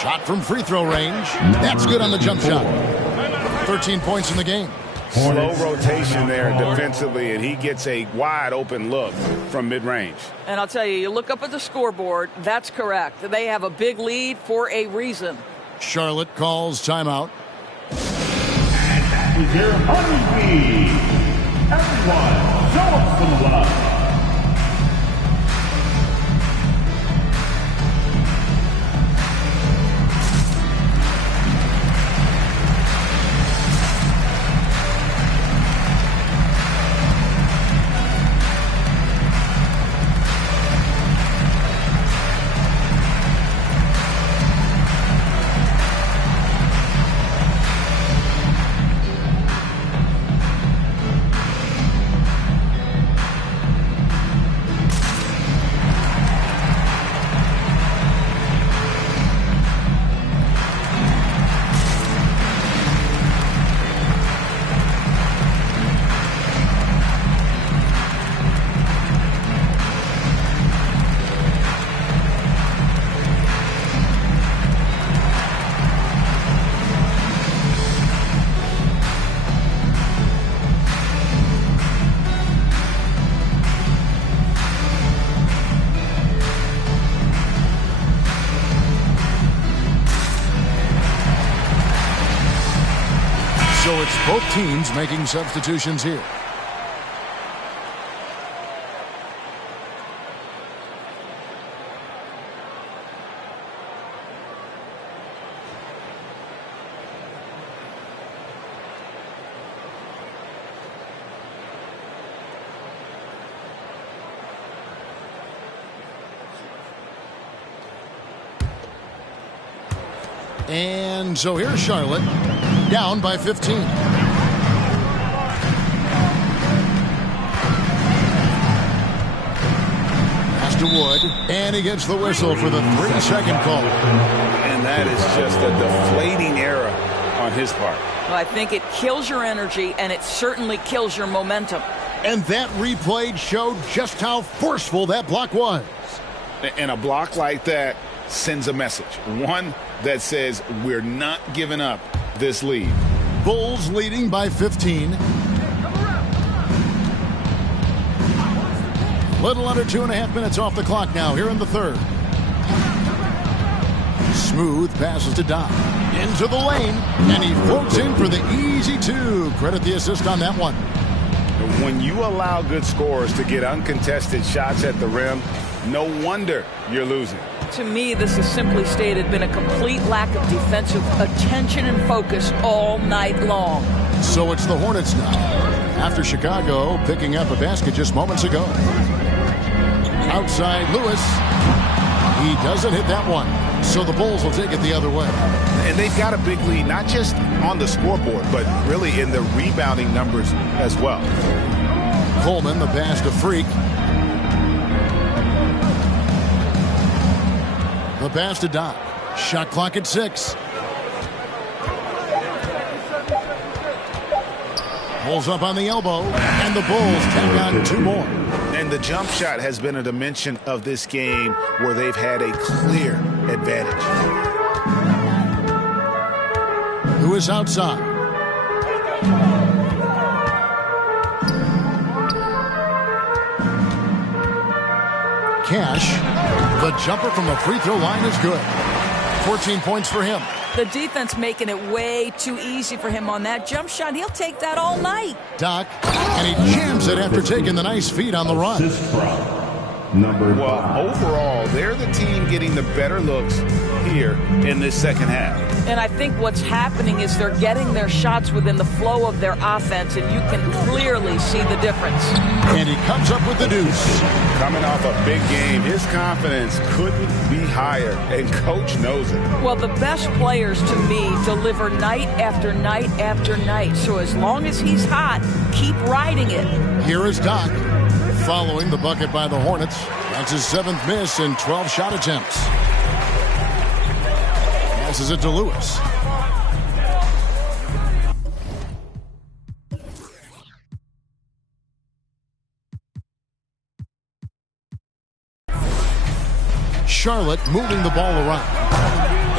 Shot from free throw range. That's good on the jump shot. 13 points in the game. Slow rotation there defensively, and he gets a wide open look from mid-range. And I'll tell you, you look up at the scoreboard, that's correct. They have a big lead for a reason. Charlotte calls timeout. Your honeybee. Everyone, show us some love. So it's both teams making substitutions here. And so here's Charlotte, down by 15. Pass to Wood, and he gets the whistle for the 3-second call. And that is just a deflating error on his part. Well, I think it kills your energy, and it certainly kills your momentum. And that replay showed just how forceful that block was. And a block like that sends a message. One that says we're not giving up this lead. Bulls leading by 15. Little under 2.5 minutes off the clock now here in the third. Smooth passes to Doc. Into the lane, and he floats in for the easy two. Credit the assist on that one. When you allow good scorers to get uncontested shots at the rim, no wonder you're losing. To me, this has simply stated been a complete lack of defensive attention and focus all night long. So it's the Hornets now, after Chicago picking up a basket just moments ago. Outside Lewis. He doesn't hit that one. So the Bulls will take it the other way. And they've got a big lead, not just on the scoreboard, but really in the rebounding numbers as well. Coleman, the pass to Freak. The pass to Doc. Shot clock at 6. Pulls up on the elbow, and the Bulls tack on 2 more. And the jump shot has been a dimension of this game where they've had a clear advantage. Who is outside? Cash. The jumper from the free throw line is good. 14 points for him. The defense making it way too easy for him on that jump shot. He'll take that all night. Doc, and he jams it after taking the nice feed on the run. Well, overall, they're the team getting the better looks here in this second half. And I think what's happening is they're getting their shots within the flow of their offense, and you can clearly see the difference. And he comes up with the deuce. Coming off a big game, his confidence couldn't be higher, and Coach knows it. Well, the best players, to me, deliver night after night after night. So as long as he's hot, keep riding it. Here is Doc, following the bucket by the Hornets. That's his 7th miss in 12 shot attempts. Passes it to Lewis. Charlotte moving the ball around.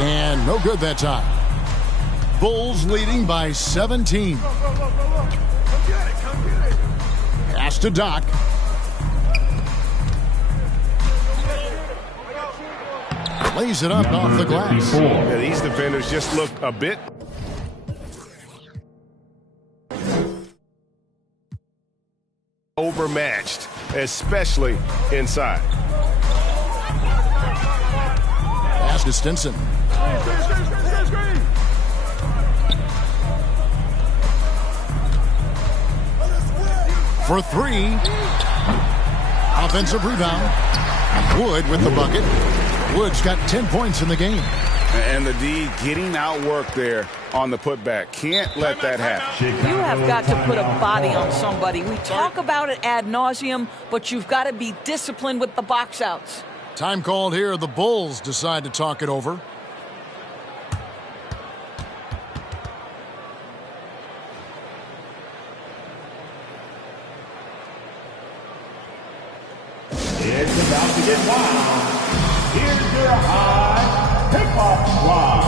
And no good that time. Bulls leading by 17. Pass to Doc. Lays it up off the glass. Yeah, these defenders just look a bit overmatched, especially inside. Pass to Stinson. For 3. Offensive rebound. Wood with the bucket. Wood's got 10 points in the game. And the D getting outworked there on the putback. Can't let that happen. You have got to put a body on somebody. We talk about it ad nauseum, but you've got to be disciplined with the box outs. Time called here. The Bulls decide to talk it over. It's about to get wild. Here's your high tip-off squad.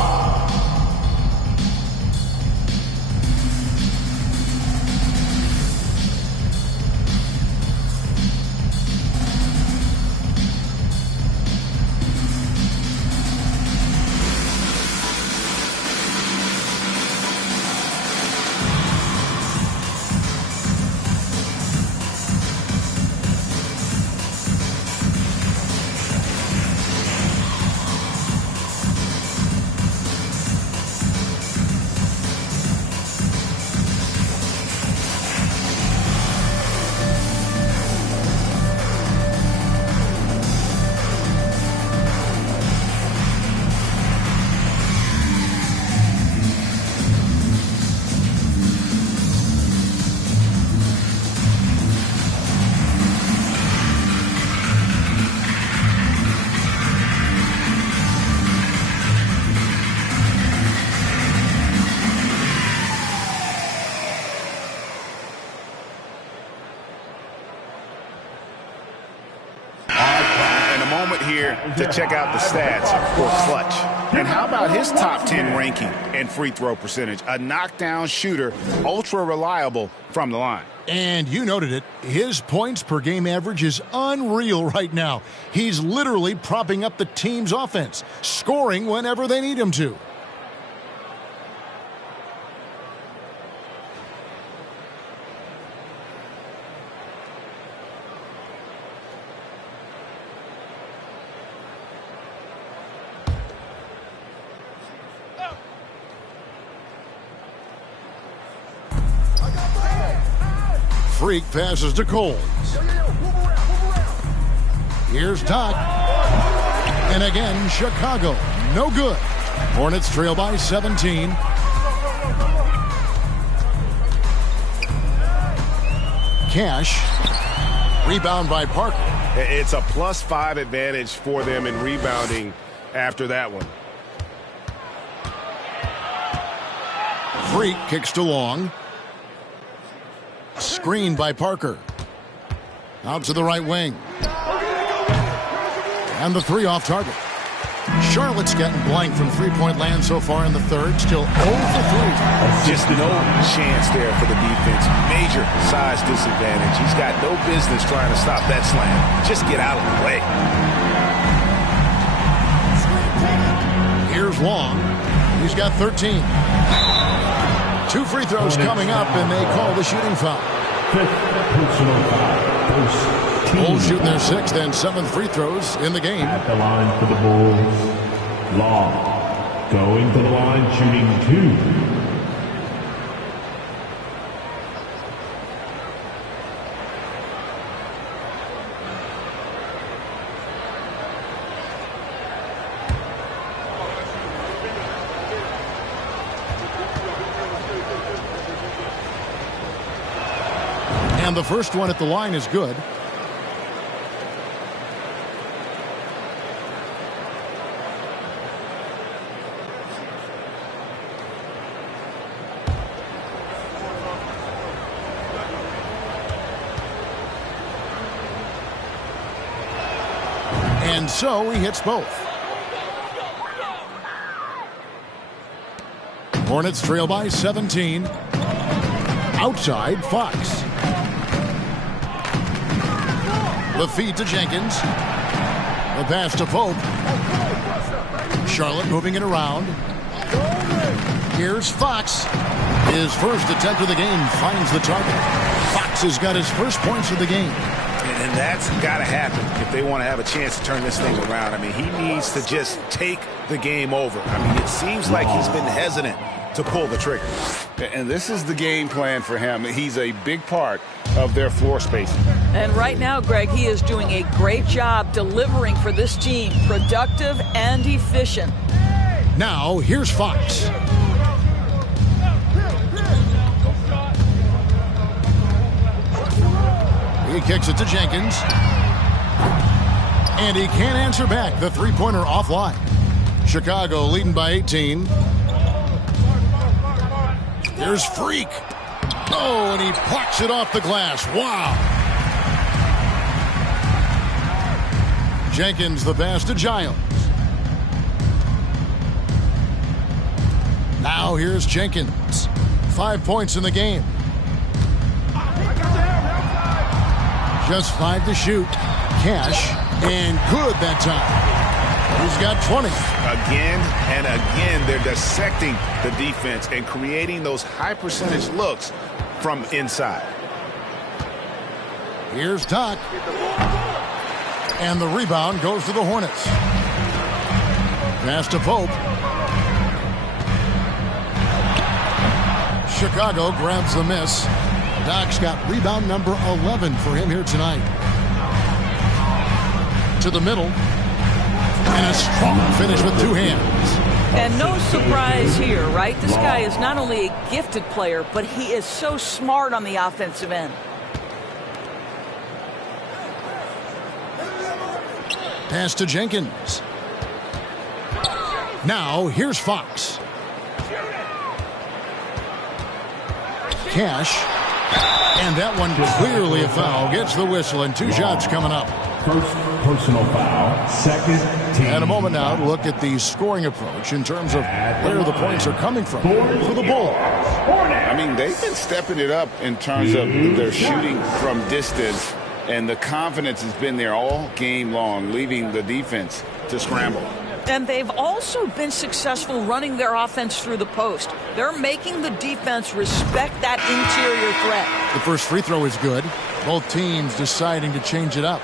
to check out the stats for clutch. And how about his top 10 ranking and free throw percentage? A knockdown shooter, ultra reliable from the line. And you noted it. His points per game average is unreal right now. He's literally propping up the team's offense, scoring whenever they need him to. Freak passes to Cole. Here's Doc. And again, Chicago. No good. Hornets trail by 17. Cash. Rebound by Parker. It's a +5 advantage for them in rebounding after that one. Freak kicks to Long. Screen by Parker. Out to the right wing. And the three off target. Charlotte's getting blank from three-point land so far in the third. Still 0 for 3. Just no chance there for the defense. Major size disadvantage. He's got no business trying to stop that slam. Just get out of the way. Here's Long. He's got 13. 2 free throws coming up, and they call the shooting foul. Bulls shooting their 6th and 7th free throws in the game. At the line for the Bulls, Long. Going to the line, shooting 2. And the first one at the line is good. And so he hits both. Hornets trail by 17. Outside, Fox. The feed to Jenkins. The pass to Pope. Charlotte moving it around. Here's Fox. His first attempt of the game finds the target. Fox has got his first points of the game. And that's got to happen if they want to have a chance to turn this thing around. I mean, he needs to just take the game over. I mean, it seems like he's been hesitant to pull the trigger. And this is the game plan for him. He's a big part of their floor spacing. And right now, Greg, he is doing a great job delivering for this team. Productive and efficient. Now, here's Fox. He kicks it to Jenkins. And he can't answer back. The three-pointer offline. Chicago leading by 18. Here's Freak. Oh, and he plucks it off the glass. Wow. Jenkins the pass to Giles. Now here's Jenkins. 5 points in the game. Just 5 to shoot. Cash. And good that time. He's got 20. Again and again, they're dissecting the defense and creating those high percentage looks from inside. Here's Doc. And the rebound goes to the Hornets. Pass to Pope. Chicago grabs the miss. Doc's got rebound number 11 for him here tonight. To the middle. And a strong finish with 2 hands. And no surprise here, right? This guy is not only a gifted player, but he is so smart on the offensive end. Pass to Jenkins. Now, here's Fox. Cash. And that one clearly a foul. Gets the whistle and 2 shots coming up. First personal foul, second team. And a moment now to look at the scoring approach in terms of where the points are coming from for the Bulls. I mean, they've been stepping it up in terms of their shooting from distance, and the confidence has been there all game long, leaving the defense to scramble. And they've also been successful running their offense through the post. They're making the defense respect that interior threat. The first free throw is good. Both teams deciding to change it up.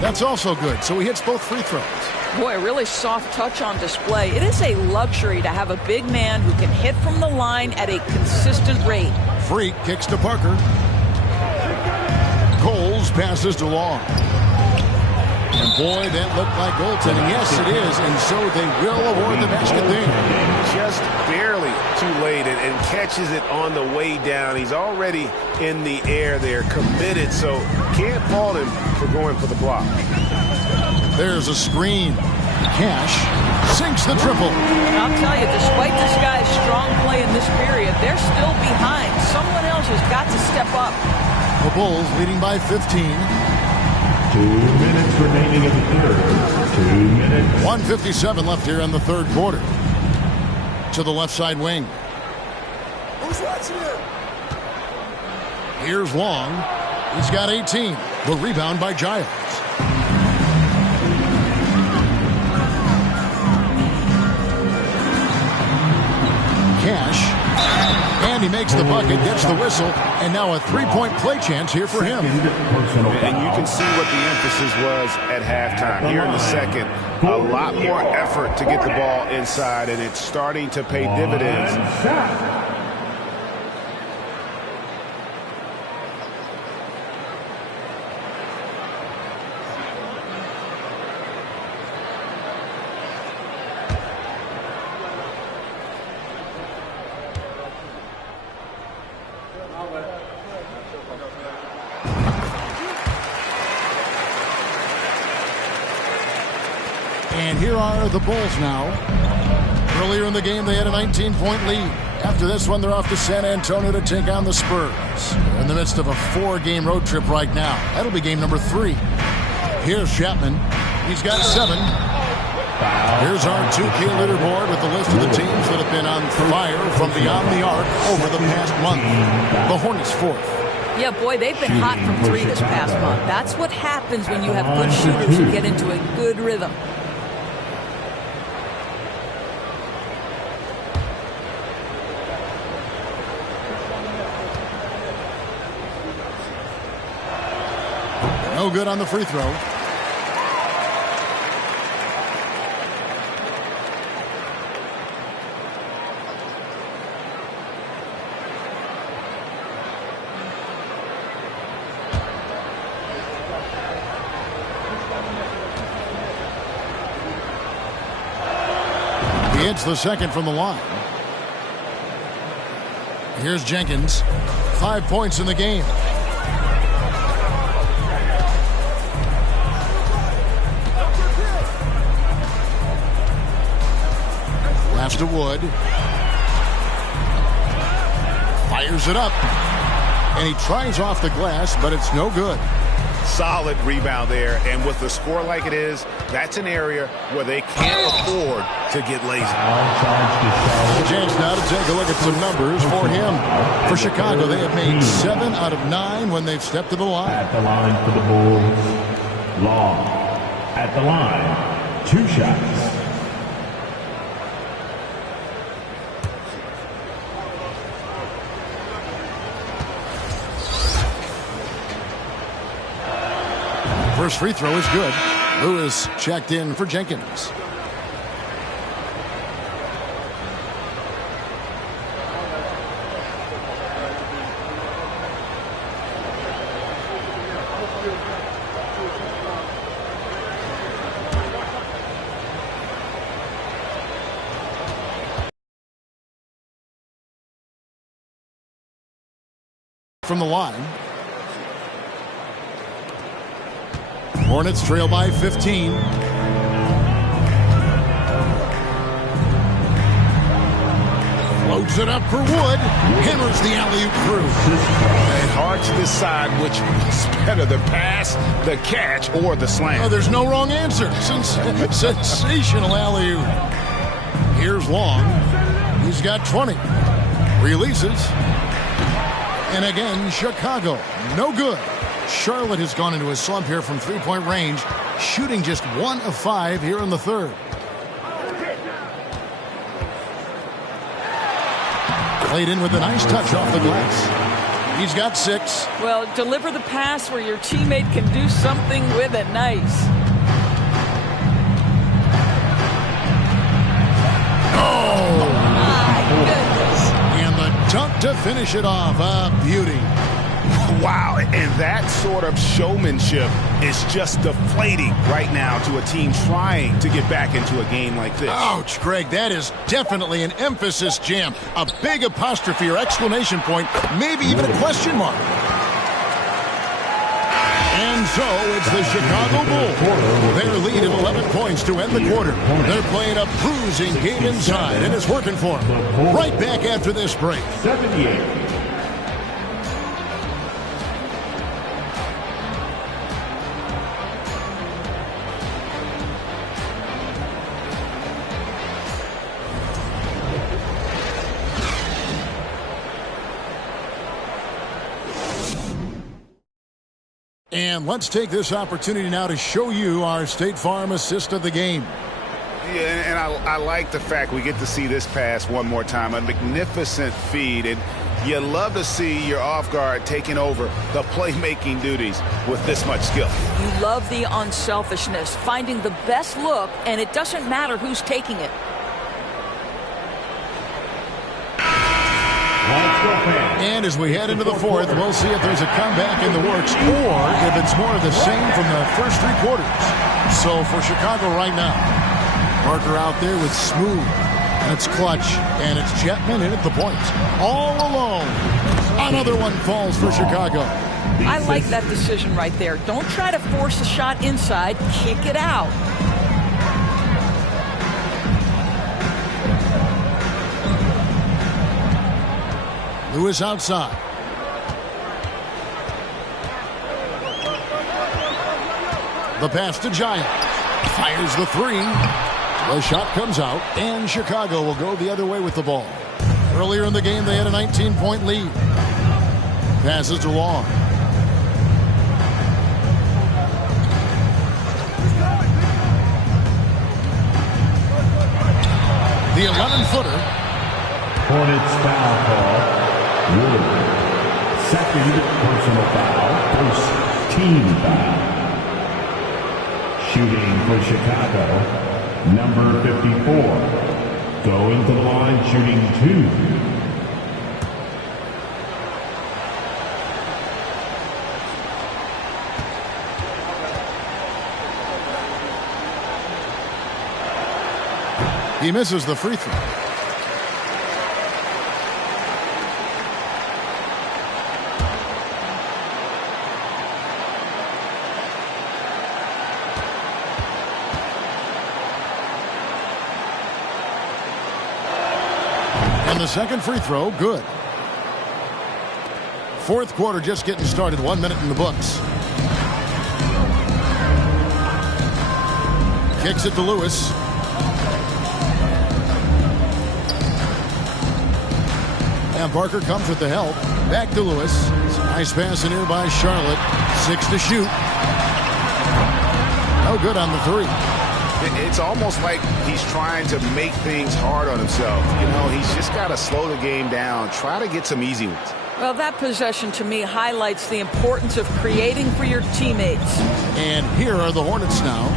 That's also good, so he hits both free throws. Boy, really soft touch on display. It is a luxury to have a big man who can hit from the line at a consistent rate. Freak kicks to Parker. Coles passes to Long. And boy, that looked like goaltending. Yes, it is, and so they will award the basket there. Just barely too late and catches it on the way down. He's already in the air there, committed, so can't fault him for going for the block. There's a screen. Cash sinks the triple. And I'll tell you, despite this guy's strong play in this period, they're still behind. Someone else has got to step up. The Bulls leading by 15. 2 minutes remaining in the third. 2 minutes. 1:57 left here in the third quarter. To the left side wing. Who's watching it? Here's Long. He's got 18. The rebound by Giles. Cash. And he makes the bucket, gets the whistle, and now a three-point play chance here for him. And you can see what the emphasis was at halftime. Here in the second, a lot more effort to get the ball inside, and it's starting to pay dividends. And here are the Bulls now. Earlier in the game, they had a 19-point lead. After this one, they're off to San Antonio to take on the Spurs. They're in the midst of a 4-game road trip right now. That'll be game number 3. Here's Chapman. He's got 7. Here's our 2K leaderboard with the list of the teams that have been on fire from beyond the arc over the past month. The Hornets 4th. Yeah, boy, they've been hot from 3 this past month. That's what happens when you have good shooters who get into a good rhythm. No good on the free throw. He hits the second from the line. Here's Jenkins. 5 points in the game. Pass to Wood. Fires it up. And he tries off the glass, but it's no good. Solid rebound there, and with a score like it is, that's an area where they can't afford to get lazy. A chance now to take a look at some numbers for him. For Chicago, they have made 7 out of 9 when they've stepped to the line. At the line for the Bulls, Long. At the line, 2 shots. First free throw is good. Lewis checked in for Jenkins. From the line. Hornets trail by 15. Floats it up for Wood. Hammers the alley-oop through. And hard to decide which was better, the pass, the catch, or the slam. Oh, there's no wrong answer. Sensational alley-oop. Here's Long. He's got 20. Releases. And again, Chicago. No good. Charlotte has gone into a slump here from three-point range, shooting just 1 of 5 here in the third. Played in with a nice touch off the glass. He's got 6. Well, deliver the pass where your teammate can do something with it. Nice. Oh! My goodness. And the dunk to finish it off. A beauty. Wow, and that sort of showmanship is just deflating right now to a team trying to get back into a game like this. Ouch, Greg, that is definitely an emphasis jam. A big apostrophe or exclamation point, maybe even a question mark. And so it's the Chicago Bulls. Their lead of 11 points to end the quarter. They're playing a bruising game inside, and it's working for them. Right back after this break. 78. And let's take this opportunity now to show you our State Farm assist of the game. Yeah, and I like the fact we get to see this pass one more time. A magnificent feed, and you love to see your off guard taking over the playmaking duties with this much skill. You love the unselfishness, finding the best look, and it doesn't matter who's taking it. And as we head into the fourth, we'll see if there's a comeback in the works or if it's more of the same from the first 3 quarters. So for Chicago right now, Parker out there with Smooth, and it's Clutch, and it's Jetman in at the point. All alone. Another one falls for Chicago. I like that decision right there. Don't try to force a shot inside. Kick it out. Lewis outside. The pass to Giant. Fires the 3. The shot comes out, and Chicago will go the other way with the ball. Earlier in the game, they had a 19-point lead. Passes to Long. The 11-footer. Hornets foul call. Wood. Second personal foul. First team foul. Shooting for Chicago, number 54. Going to the line, shooting 2. He misses the free throw. And the second free throw, good. Fourth quarter just getting started. 1 minute in the books. Kicks it to Lewis. And Parker comes with the help. Back to Lewis. Nice pass in here by Charlotte. 6 to shoot. No good on the 3. It's almost like he's trying to make things hard on himself. You know, he's just got to slow the game down. Try to get some easy ones. Well, that possession to me highlights the importance of creating for your teammates. And here are the Hornets now,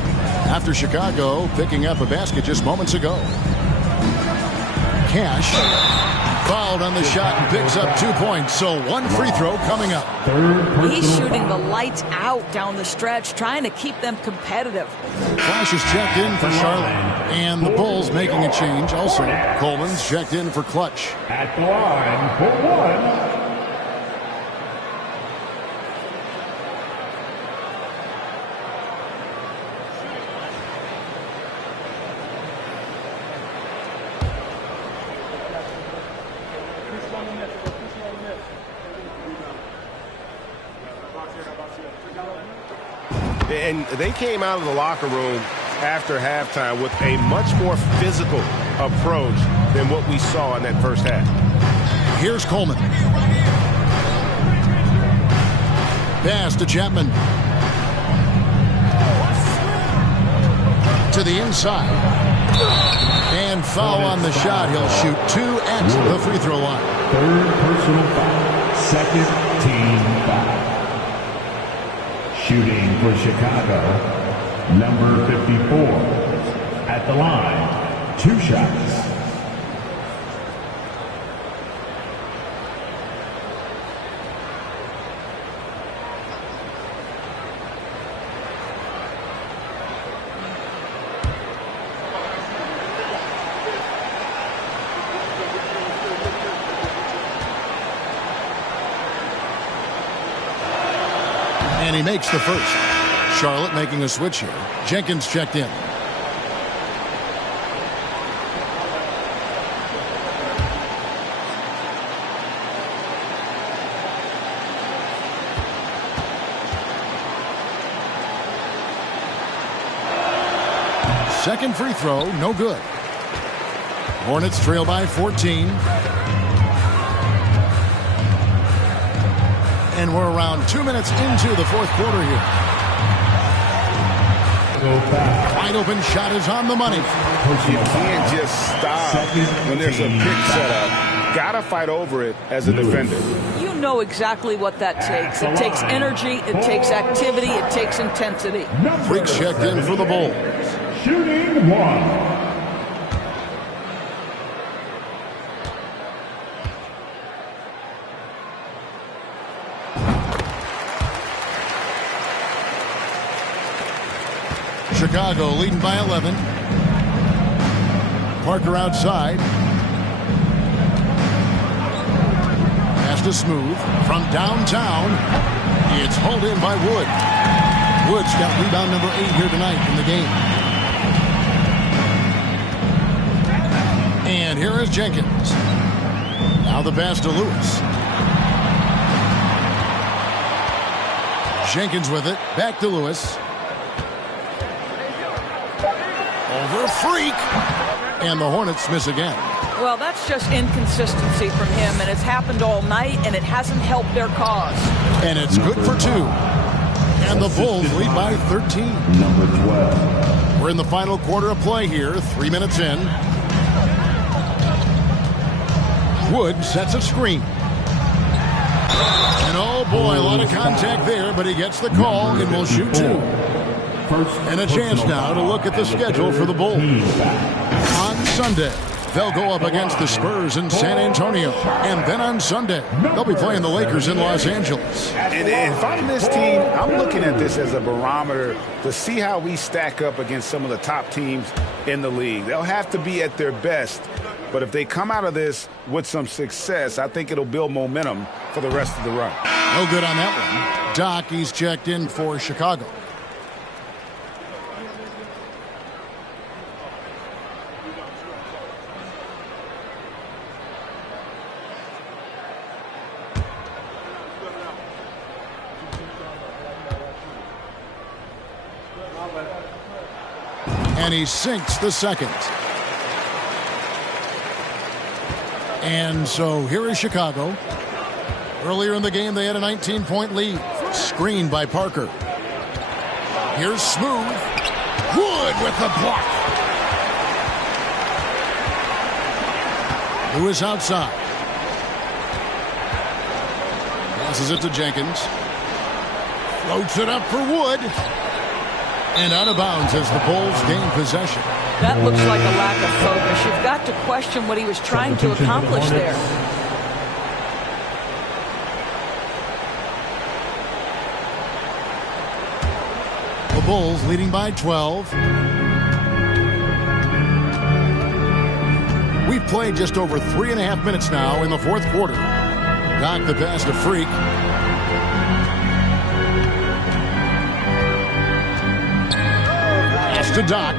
after Chicago picking up a basket just moments ago. Cash fouled on the shot and picks up 2 points. So 1 free throw coming up. He's shooting the lights out down the stretch, trying to keep them competitive. Flash is checked in for Charlotte. And the Bulls making a change. Also, Coleman's checked in for Clutch. At the line for 1. And they came out of the locker room after halftime with a much more physical approach than what we saw in that first half. Here's Coleman. Pass to Chapman. To the inside. And foul on the shot. He'll shoot 2 at the free throw line. Third personal foul. Second team foul. Shooting for Chicago, number 54. At the line, 2 shots. And he makes the first. Charlotte making a switch here. Jenkins checked in. Second free throw, no good. Hornets trail by 14. And we're around 2 minutes into the fourth quarter here. Wide open shot is on the money. You can't just stop when there's a pick set up. Gotta fight over it as a defender. You know exactly what that takes. It takes energy, it takes activity, it takes intensity. Freaks checked in for the Bulls. Shooting 1. Chicago leading by 11. Parker outside. Pass to Smooth from downtown. It's hauled in by Wood. Wood's got rebound number 8 here tonight in the game. And here is Jenkins. Now the pass to Lewis. Jenkins with it. Back to Lewis. Over Freak. And the Hornets miss again. Well, that's just inconsistency from him, and it's happened all night, and it hasn't helped their cause. And it's good for 2. And the Bulls lead by 13. Number 12. We're in the final quarter of play here, 3 minutes in. Wood sets a screen. And oh boy, a lot of contact there, but he gets the call and will shoot 2. And a chance now to look at the schedule for the Bulls. On Sunday, they'll go up against the Spurs in San Antonio. And then on Sunday, they'll be playing the Lakers in Los Angeles. And if I'm this team, I'm looking at this as a barometer to see how we stack up against some of the top teams in the league. They'll have to be at their best. But if they come out of this with some success, I think it'll build momentum for the rest of the run. No good on that one. Doc, he's checked in for Chicago. And he sinks the second. And so here is Chicago. Earlier in the game, they had a 19-point lead. Screened by Parker. Here's Smooth. Wood with the block. Lewis outside. Passes it to Jenkins. Floats it up for Wood. And out of bounds as the Bulls gain possession. That looks like a lack of focus. You've got to question what he was trying to accomplish there. The Bulls leading by 12. We've played just over 3.5 minutes now in the fourth quarter. Doc the pass to Freak. Pass to Doc.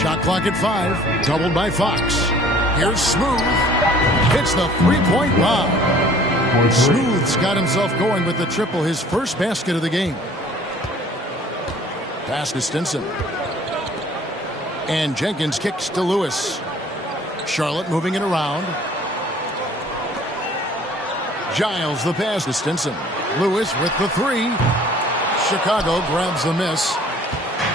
Shot clock at 5. Doubled by Fox. Here's Smooth. Hits the three-point bomb. Smooth's got himself going with the triple, his first basket of the game. Pass to Stinson. And Jenkins kicks to Lewis. Charlotte moving it around. Giles the pass to Stinson. Lewis with the three. Chicago grabs the miss.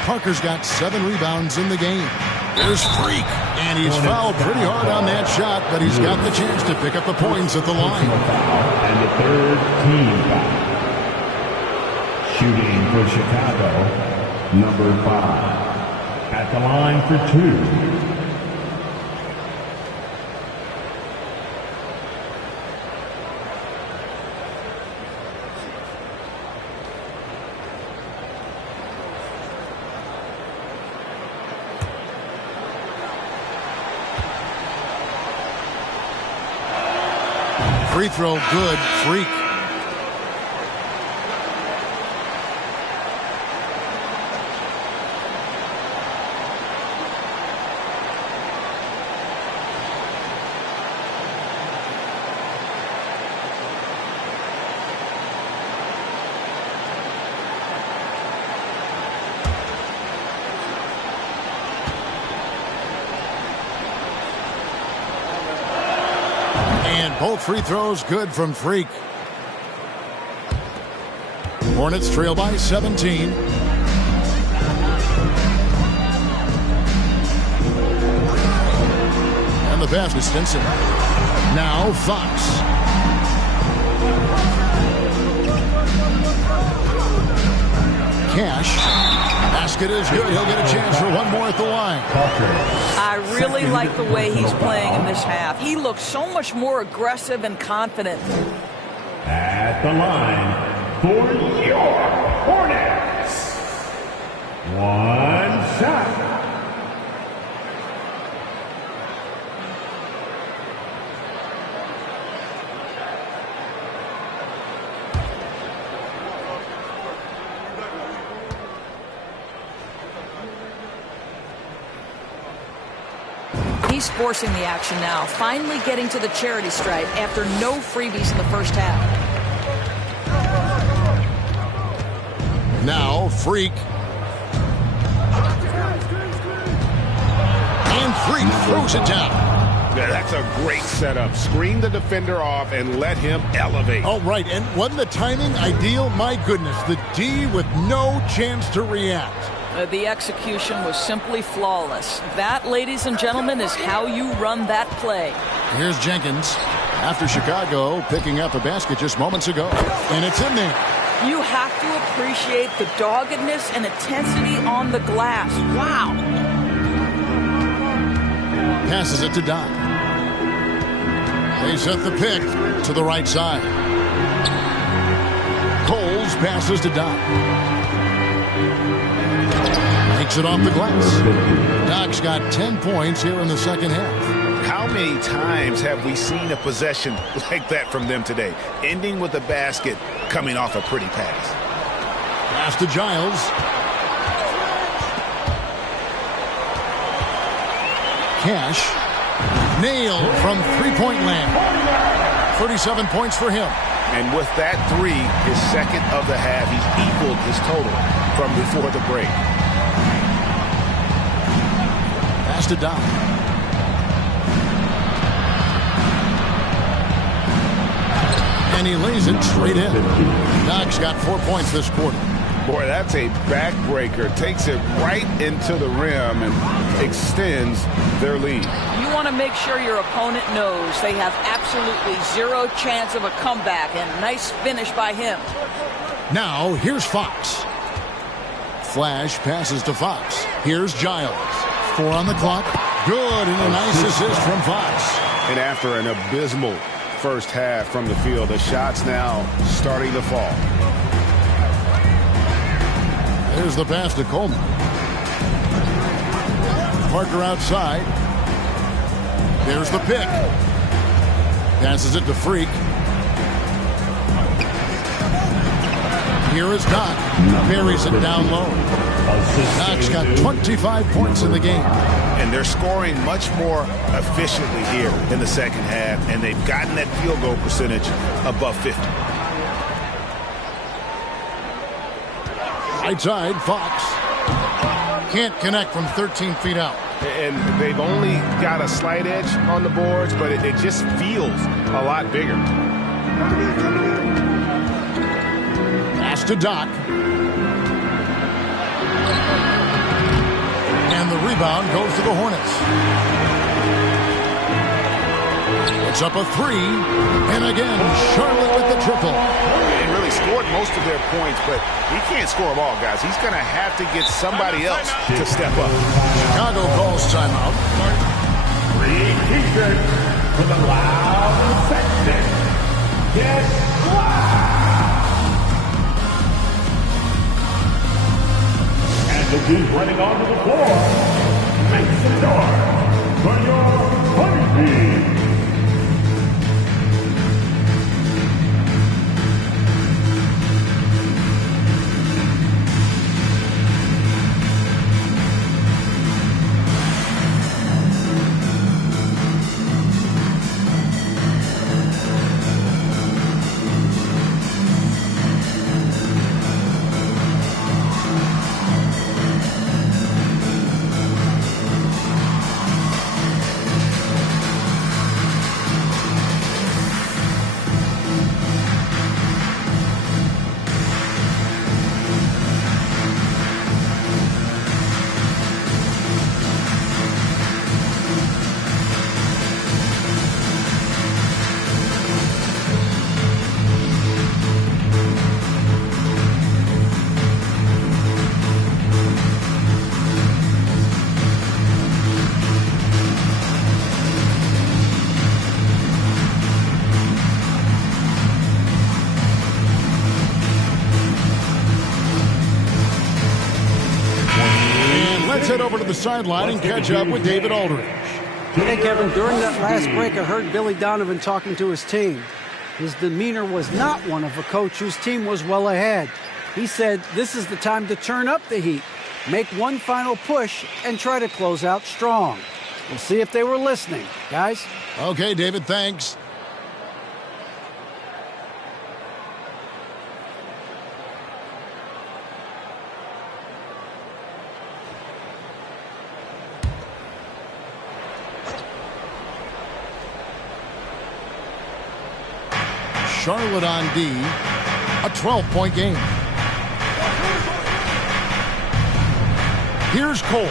Parker's got 7 rebounds in the game. There's Freak, and he's fouled pretty hard on that shot, but he's got the chance to pick up the points at the line. And the third team foul. Shooting for Chicago, number 5. At the line for 2. Free throw good. Freak. Both free throws good from Freak. Hornets trail by 17. And the pass to Stinson. Now Fox. Cash. Basket is good. He'll get a chance for one more at the line. I really like the way he's playing in this half. He looks so much more aggressive and confident. At the line for your Hornets. One shot. He's forcing the action now, finally getting to the charity stripe after no freebies in the first half. Now Freak. And Freak throws it down. Yeah, that's a great setup. Screen the defender off and let him elevate. Oh, right. And wasn't the timing ideal? My goodness, the D with no chance to react. The execution was simply flawless. That, ladies and gentlemen, is how you run that play. Here's Jenkins after Chicago picking up a basket just moments ago. And it's in there. You have to appreciate the doggedness and intensity on the glass. Wow. Passes it to Doc. They set the pick to the right side. Coles passes to Doc. Takes it off the glass. Doc's got 10 points here in the second half. How many times have we seen a possession like that from them today? Ending with a basket, coming off a pretty pass. Pass to Giles. Cash. Nailed from three-point land. 37 points for him. And with that three, his second of the half, he's equaled his total from before the break. Pass to Doc. And he lays it straight in. Doc's got 4 points this quarter. Boy, that's a backbreaker. Takes it right into the rim and extends their lead. You want to make sure your opponent knows they have absolutely zero chance of a comeback, and nice finish by him. Now, here's Fox. Flash passes to Fox. Here's Giles. 4 on the clock. Good, and a nice assist from Fox. And after an abysmal first half from the field, the shots now starting to fall. There's the pass to Coleman. Parker outside. There's the pick. Passes it to Freak. Here is Doc. Buries it down low. Knox got 25 points in the game. And they're scoring much more efficiently here in the second half, and they've gotten that field goal percentage above 50. Right side, Fox. Can't connect from 13 feet out. And they've only got a slight edge on the boards, but it just feels a lot bigger. Pass to Doc. And the rebound goes to the Hornets. It's up a three. And again, Charlotte with the triple. They really scored most of their points, but he can't score them all, guys. He's going to have to get somebody else to step up. Chicago calls timeout. Three T-shirts for the Loud section. Get loud! And the team running onto the floor. Make some noise for your honey team. Head over to the sideline and catch up with David Aldridge. Hey, Kevin, during that last break, I heard Billy Donovan talking to his team. His demeanor was not one of a coach whose team was well ahead. He said, this is the time to turn up the heat, make one final push, and try to close out strong. We'll see if they were listening, guys. Okay, David, thanks. Charlotte on D, a 12-point game. Here's Cole.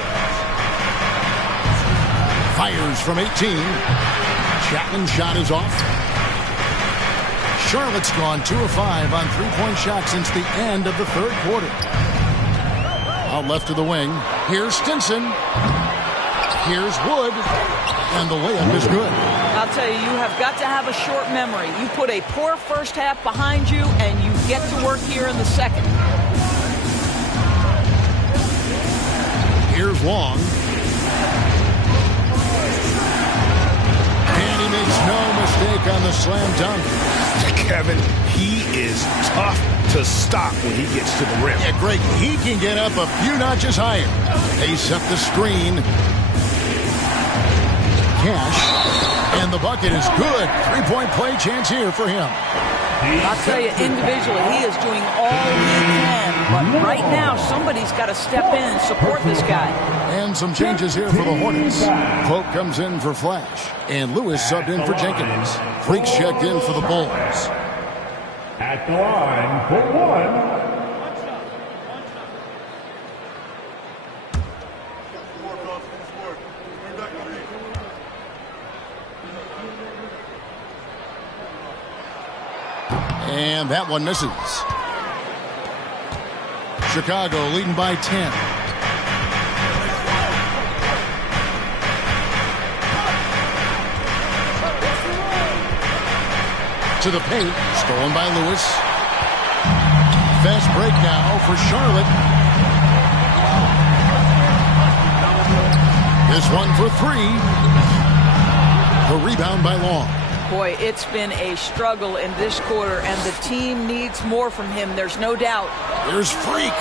Fires from 18. Chapman's shot is off. Charlotte's gone 2 of 5 on three-point shots since the end of the third quarter. Out left of the wing. Here's Stinson. Here's Wood. And the layup is good. I'll tell you, you have got to have a short memory. You put a poor first half behind you, and you get to work here in the second. Here's Long. And he makes no mistake on the slam dunk. Kevin, he is tough to stop when he gets to the rim. Yeah, Greg, he can get up a few notches higher. They set the screen. Cash, and the bucket is good. Three-point play chance here for him. I'll tell you, individually, he is doing all he can, but right now, somebody's got to step in and support this guy. And some changes here for the Hornets. Pope comes in for Flash, and Lewis subbed in for Jenkins. Freaks checked in for the Bulls. At the line for one. And that one misses. Chicago leading by 10. To the paint, stolen by Lewis. Fast break now for Charlotte. This one for three. The rebound by Long. Boy, it's been a struggle in this quarter, and the team needs more from him. There's no doubt. There's Freak.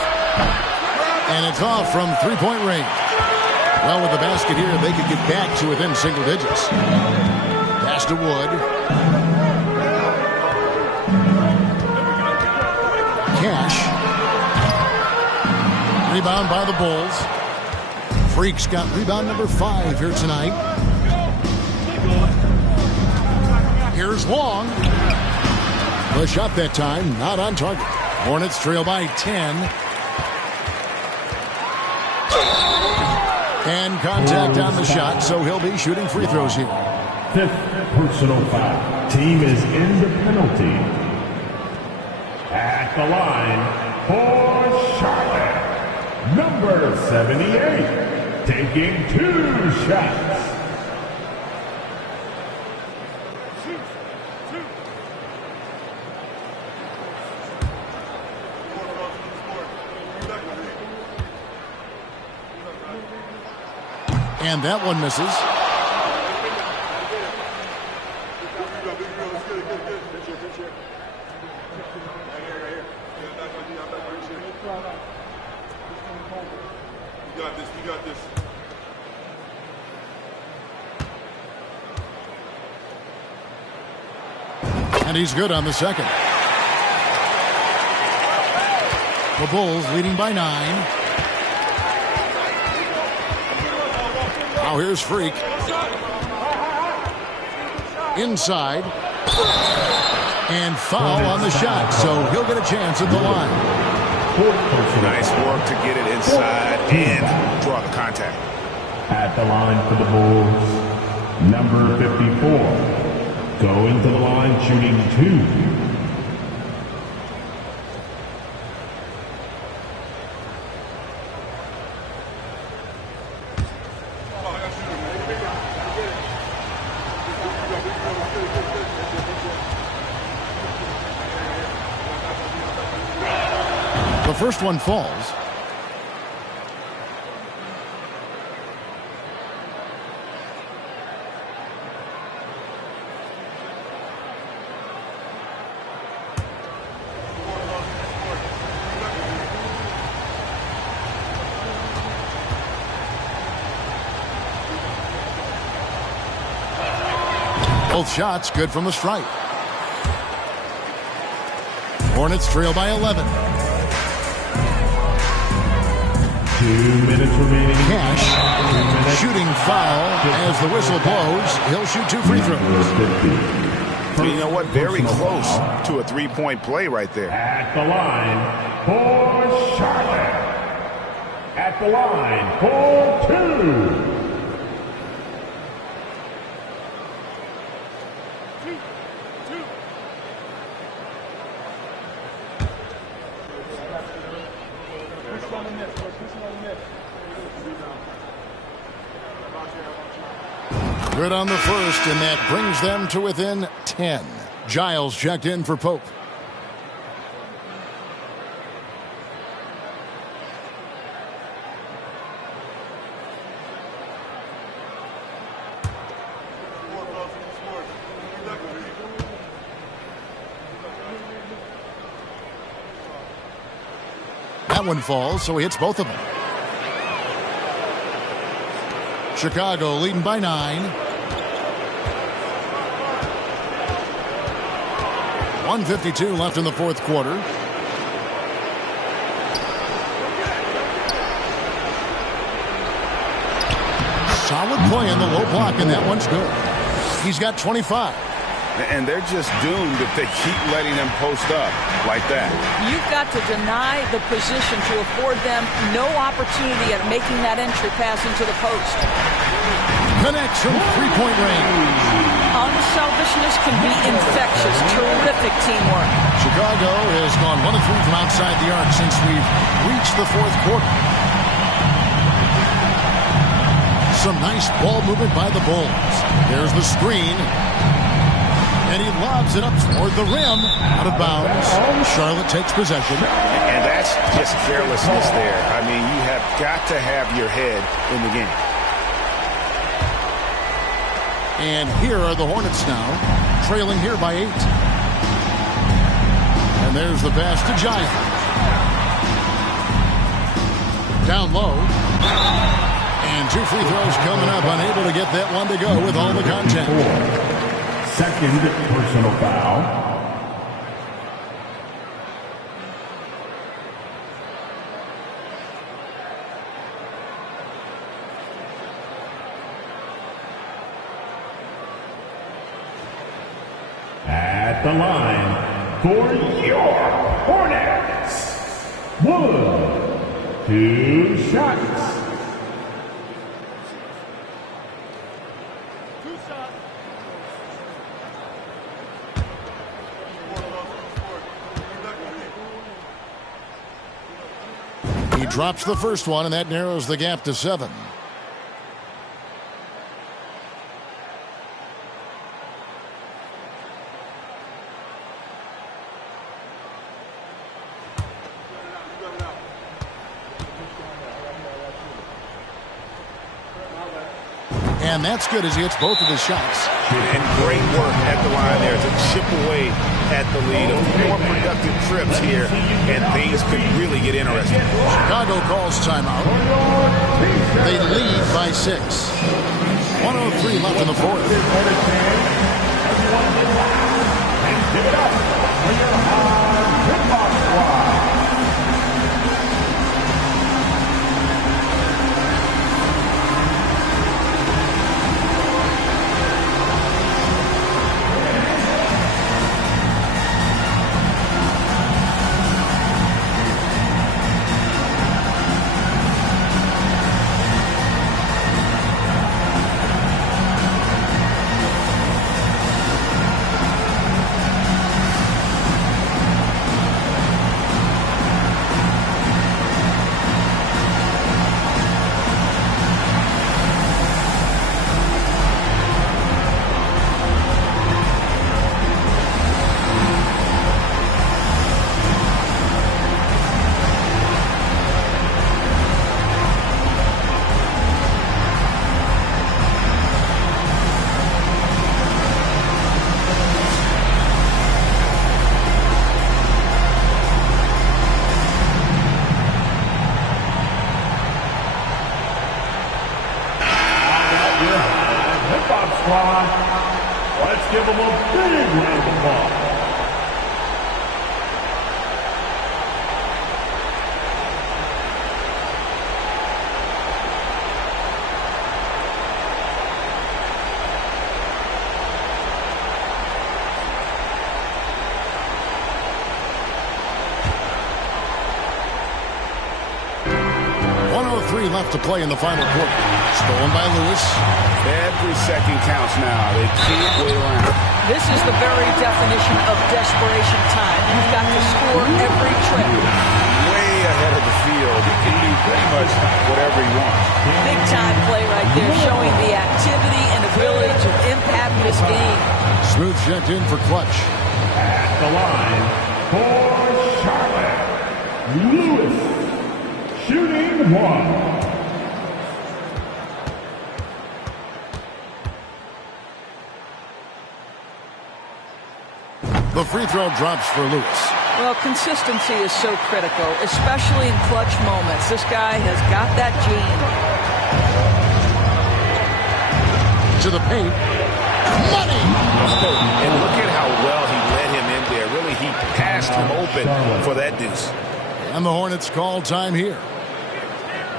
And it's off from three-point range. Well, with the basket here, they could get back to within single digits. Pass to Wood. Cash. Rebound by the Bulls. Freak's got rebound number 5 here tonight. Here's Long. The shot that time, not on target. Hornets trail by 10. And contact on the shot, so he'll be shooting free throws here. 5th personal foul. Team is in the penalty. At the line for Charlotte, number 78, taking 2 shots. And that one misses. We got this. And he's good on the second. The Bulls leading by 9. Now here's Freak. Inside. And foul on the shot, so he'll get a chance at the line. Nice work to get it inside and draw the contact. At the line for the Bulls, number 54. Going to the line, shooting 2. The first one falls. Both shots good from the stripe. Hornets trail by 11. 2 minutes remaining. Cash. Shooting foul as the whistle blows. He'll shoot 2 free throws. You know what? Very close to a 3-point play right there. At the line for Charlotte. At the line for 2. Good on the first, and that brings them to within 10. Giles checked in for Pope. That one falls, so he hits both of them. Chicago leading by 9. 1:52 left in the fourth quarter. Solid play in the low block, and that one's good. He's got 25. And they're just doomed if they keep letting them post up like that. You've got to deny the position to afford them no opportunity at making that entry pass into the post. Connects from three-point range. Unselfishness can be infectious. Terrific teamwork. Chicago has gone 1 of 3 from outside the arc since we've reached the fourth quarter. Some nice ball movement by the Bulls. There's the screen. And he lobs it up toward the rim. Out of bounds. Charlotte takes possession. And that's just carelessness there. I mean, you have got to have your head in the game. And here are the Hornets now, trailing here by 8. And there's the pass to Giles. Down low. And 2 free throws coming up. Unable to get that one to go with all the contact. Second personal foul. At the line for your Hornets, Wood, 2 shots. He drops the first one, and that narrows the gap to 7. And that's good as he hits both of his shots. And great work at the line there to chip away at the lead. A few more productive trips here, and things could really get interesting. Chicago calls timeout. They lead by 6. 1:03 left in the fourth. And give it up for your hip-hop squad. Let's give them a big round of applause. Left to play in the final quarter. Stolen by Lewis. Every second counts now. They can't wait around. This is the very definition of desperation time. You've got to score every trip. Way ahead of the field. He can do pretty much whatever he wants. Big time play right there, showing the activity and ability to impact this game. Smooth checked in for clutch. At the line for Charlotte, Lewis, shooting 1. The free throw drops for Lewis. Well, consistency is so critical, especially in clutch moments. This guy has got that gene. To the paint. Money! And look at how well he led him in there. Really, he passed him open for that deuce. And the Hornets call time here.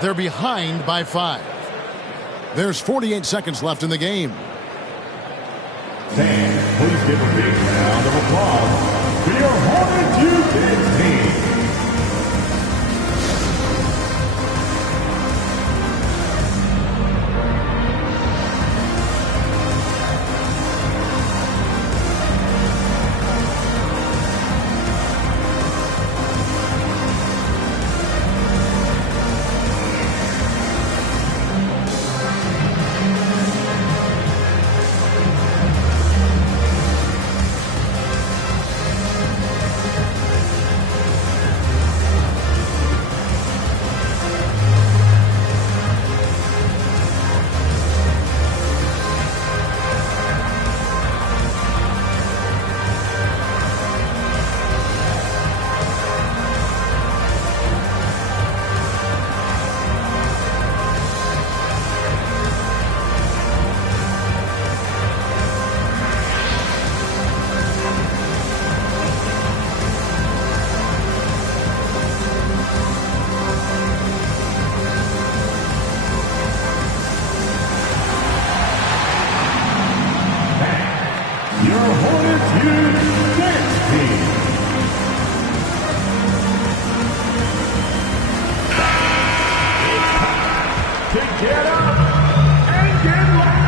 They're behind by 5. There's 48 seconds left in the game. Fans, please give a big round of applause for your Hornets U-Kids team. Hornets Youth Dance Team. It's time to get up and get loud.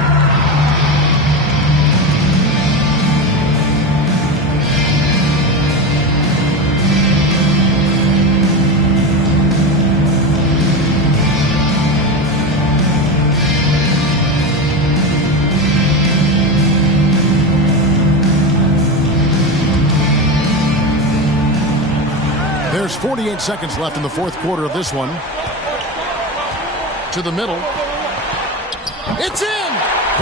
There's 48 seconds left in the fourth quarter of this one. To the middle. It's in!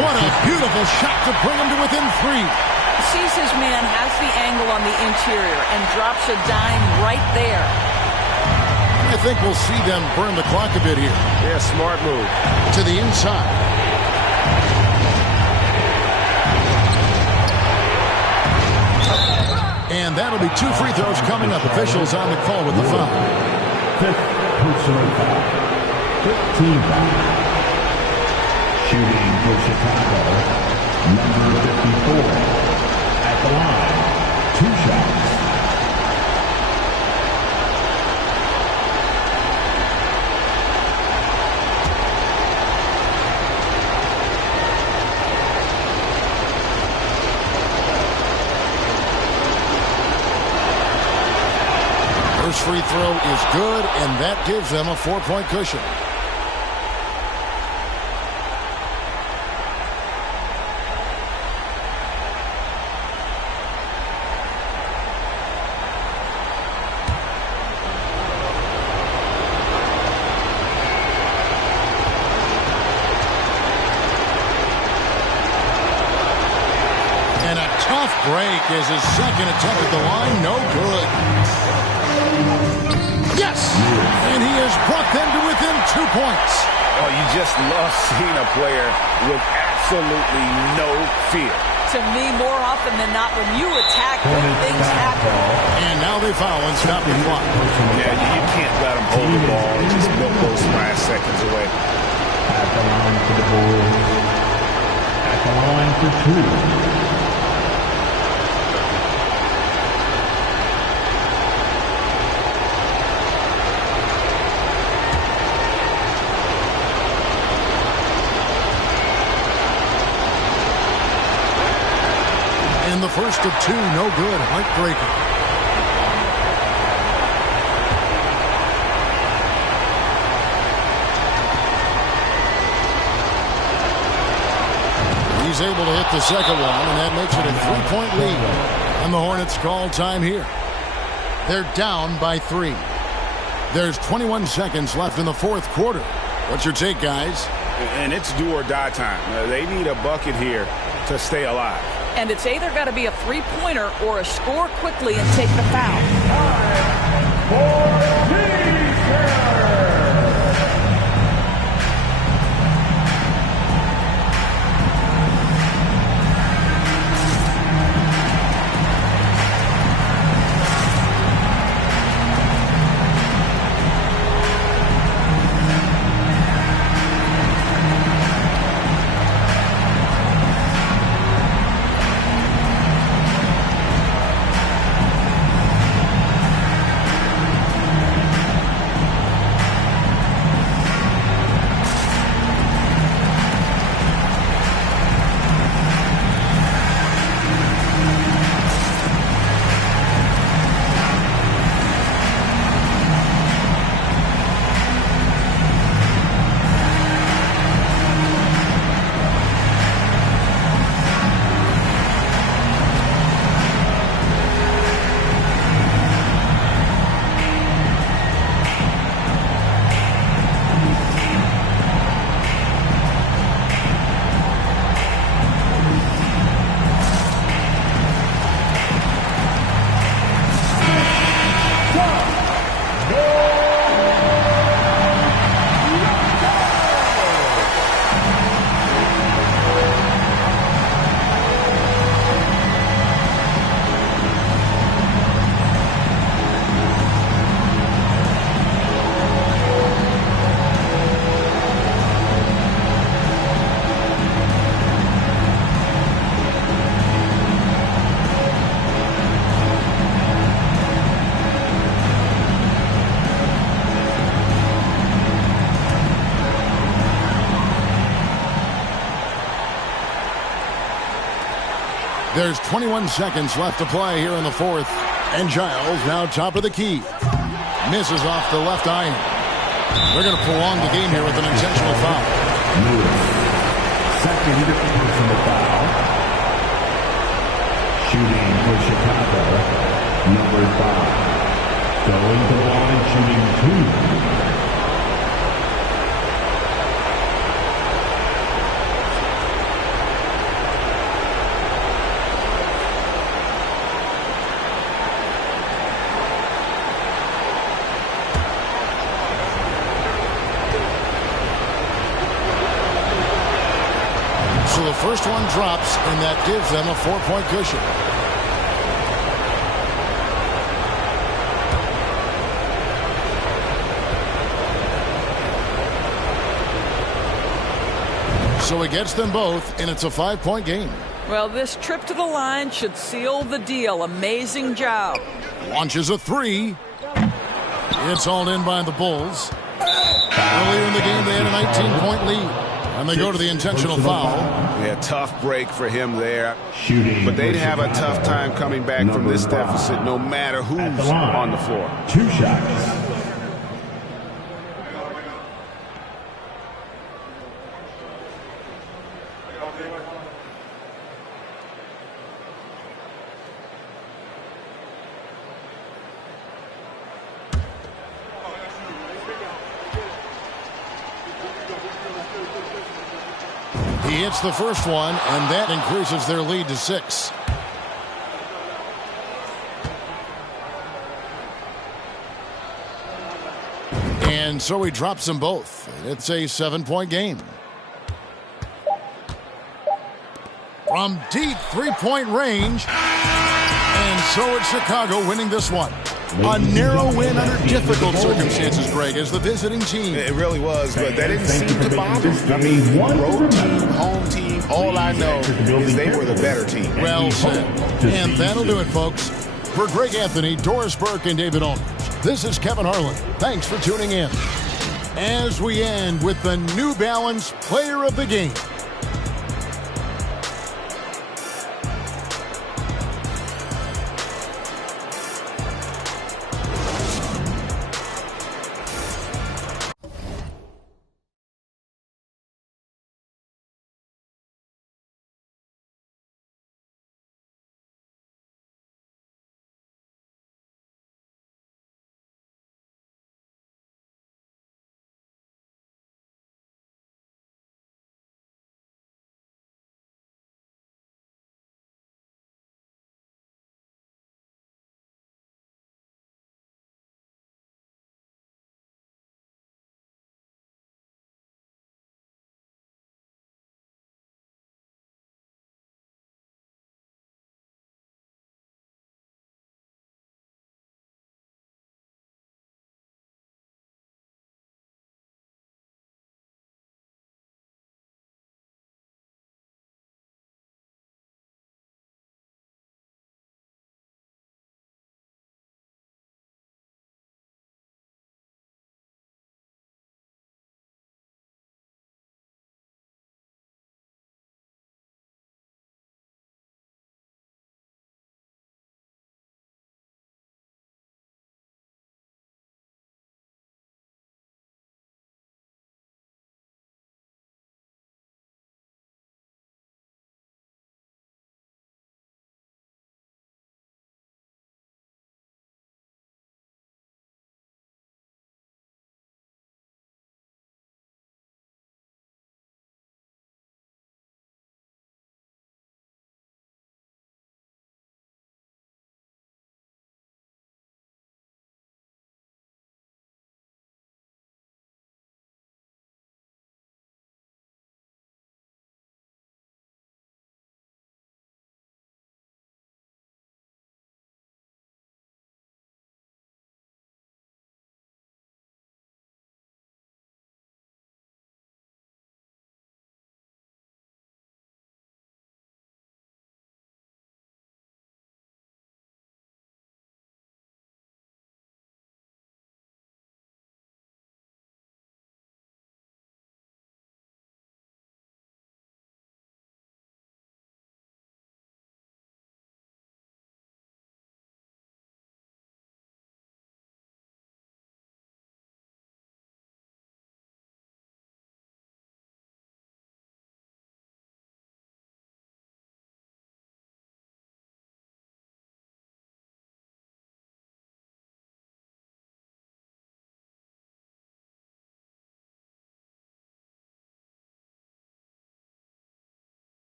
What a beautiful shot to bring him to within 3. Sees his man, has the angle on the interior, and drops a dime right there. I think we'll see them burn the clock a bit here. Yeah, smart move. To the inside. And that'll be 2 free throws coming up. Officials on the call with the foul. Fifth personal foul. 15 foul. Shooting for Chicago, number 54. At the line, 2 shots. First free throw is good, and that gives them a 4-point cushion. And a tough break is his second attempt at the line. No good. Yes! And he has brought them to within 2 points. Oh, you just love seeing a player with absolutely no fear. To me, more often than not, when you attack, good things happen. And now they foul and stop the clock. Yeah, you can't let them hold the ball and just milk those last seconds away. At the line for the Bulls. At the line for 2. And the first of 2, no good. Heartbreaker. He's able to hit the second one, and that makes it a 3-point lead. And the Hornets call time here. They're down by 3. There's 21 seconds left in the fourth quarter. What's your take, guys? And it's do or die time. They need a bucket here to stay alive. And it's either got to be a three-pointer or a score quickly and take the foul. There's 21 seconds left to play here in the fourth. And Giles now top of the key. Misses off the left iron. They're going to prolong the game here with an intentional foul. Second personal foul. Shooting for Chicago, number 5. Going to the line, shooting 2. So the first one drops, and that gives them a 4-point cushion. So it gets them both, and it's a 5-point game. Well, this trip to the line should seal the deal. Amazing job. Launches a 3. It's hauled in by the Bulls. Earlier in the game, they had a 19-point lead. And they go to the intentional foul. Yeah, tough break for him there. But they'd have a tough time coming back from this deficit no matter who's on the floor. 2 shots. He hits the first one, and that increases their lead to 6. And so he drops them both. It's a 7-point game. From deep 3-point range. And so it's Chicago winning this one. A narrow win under difficult circumstances, Greg, as the visiting team. It really was, but that didn't seem to bother me. I mean, road team, home team, all I know is they were the better team. Well said. And that'll do it, folks. For Greg Anthony, Doris Burke, and David Aldridge, this is Kevin Harlan. Thanks for tuning in. As we end with the New Balance Player of the Game.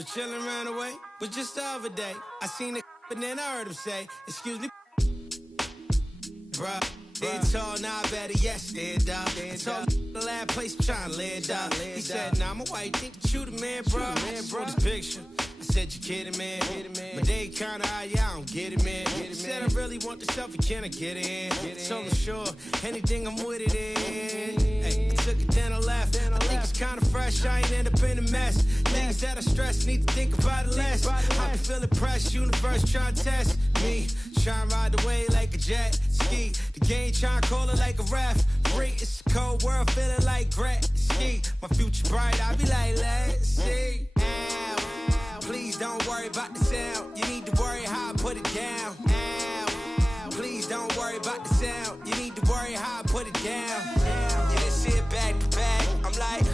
was chilling around the way, but just the other day, I seen a and then I heard him say, excuse me, bruh. Stand tall, now I better yes, stand up. I told the last place I'm trying to land up. He said, nah, I'm a white, think that you the man, bro. I saw this picture. I said, you kidding, man? But they kinda high, yeah, I don't get it, man. He said, I really want the selfie, can I get it in? So I'm sure, anything I'm with it in. Hey, took it, then I left. I think it's kinda fresh, I ain't end up in a mess. Things that I stress, need to think about it less. I been feeling pressed, universe trying to test me. Trying to ride the wave like a jet ski. The game trying to call it like a ref. Free, it's a cold world, feeling like Gretzky. My future bright, I be like, let's see. Please don't worry about the sound. You need to worry how I put it down. Please don't worry about the sound. You need to worry how I put it down. You didn't see it back to back. I'm like,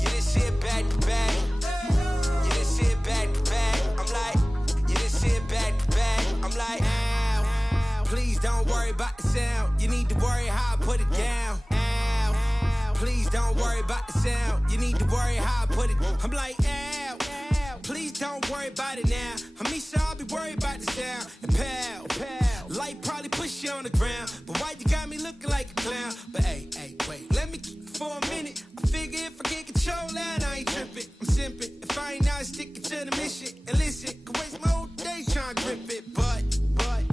you didn't see it back to back. You didn't see it back to back. I'm like, you didn't see it back to back. I'm like, please don't worry about the sound. You need to worry how I put it down. Please don't worry about the sound. You need to worry how I put it. I'm like, please don't worry about it now. I mean, so I'll be worried about the sound. And pal, light probably push you on the ground. But why you got me looking like a clown? But hey, wait, let me keep it for a minute. I figure if I get control that, I ain't tripping. I'm simping. If I ain't not sticking to the mission. And listen, could waste my whole day trying to grip it. But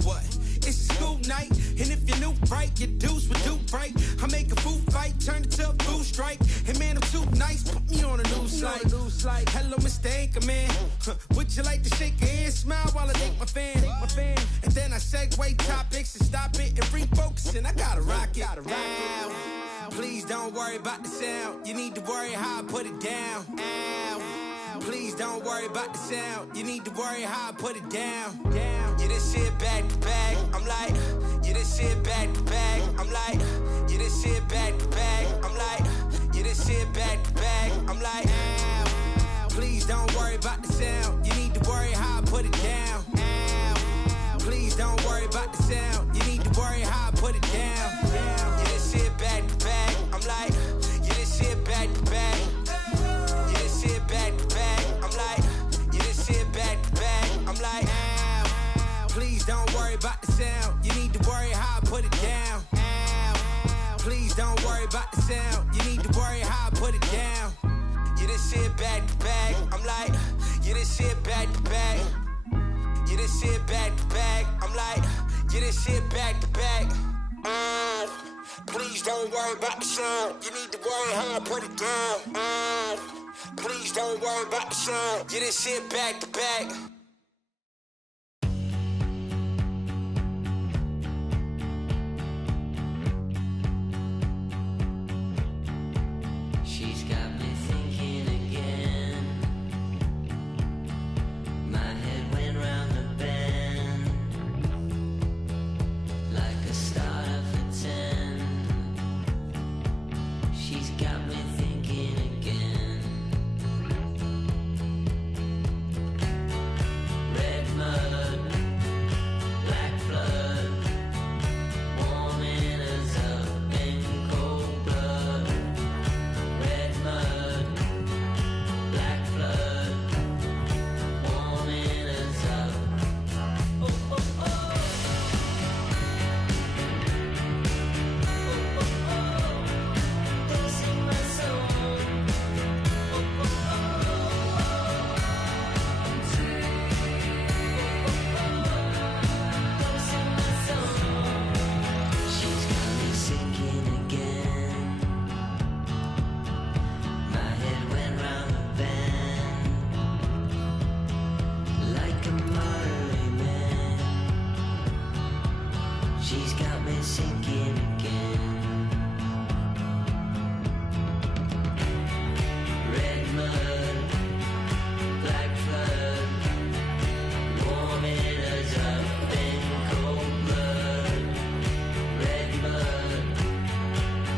what? It's a school night, and if you're new, right, your dudes would do right. I make a food fight, turn it to a food strike. Hey man, I'm too nice, put me on a news slide. Hello, Mr. Anchorman. Would you like to shake your hand, smile while I thank my fan? And then I segue topics and stop it and refocus, and I gotta rock it. Please don't worry about the sound. You need to worry how I put it down. Please don't worry about the sound. You need to worry how I put it down. You didn't see it back to back. I'm like, you didn't see it back to back. I'm like, you didn't see it back to back. I'm like, you didn't see it back to back. I'm like, please don't worry about the sound. You need to worry how I put it down. Please don't worry about the sound. You need to worry how I put it down. You didn't see it back to back. I'm like, you didn't see it back to back. You didn't see it back to back. I'm like, you didn't see it back to back. I'm like, please don't worry about the sound. You need to worry how I put it down. Please don't worry about the sound. You need to worry how I put it down. You didn't see it back to back. I'm like, you didn't see it back to back. You didn't see it back to back. I'm like, you didn't see it back to back. Please don't worry about the sound. You need to worry how I put it down. Please don't worry about the sound. You didn't see it back to back.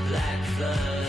Black flood.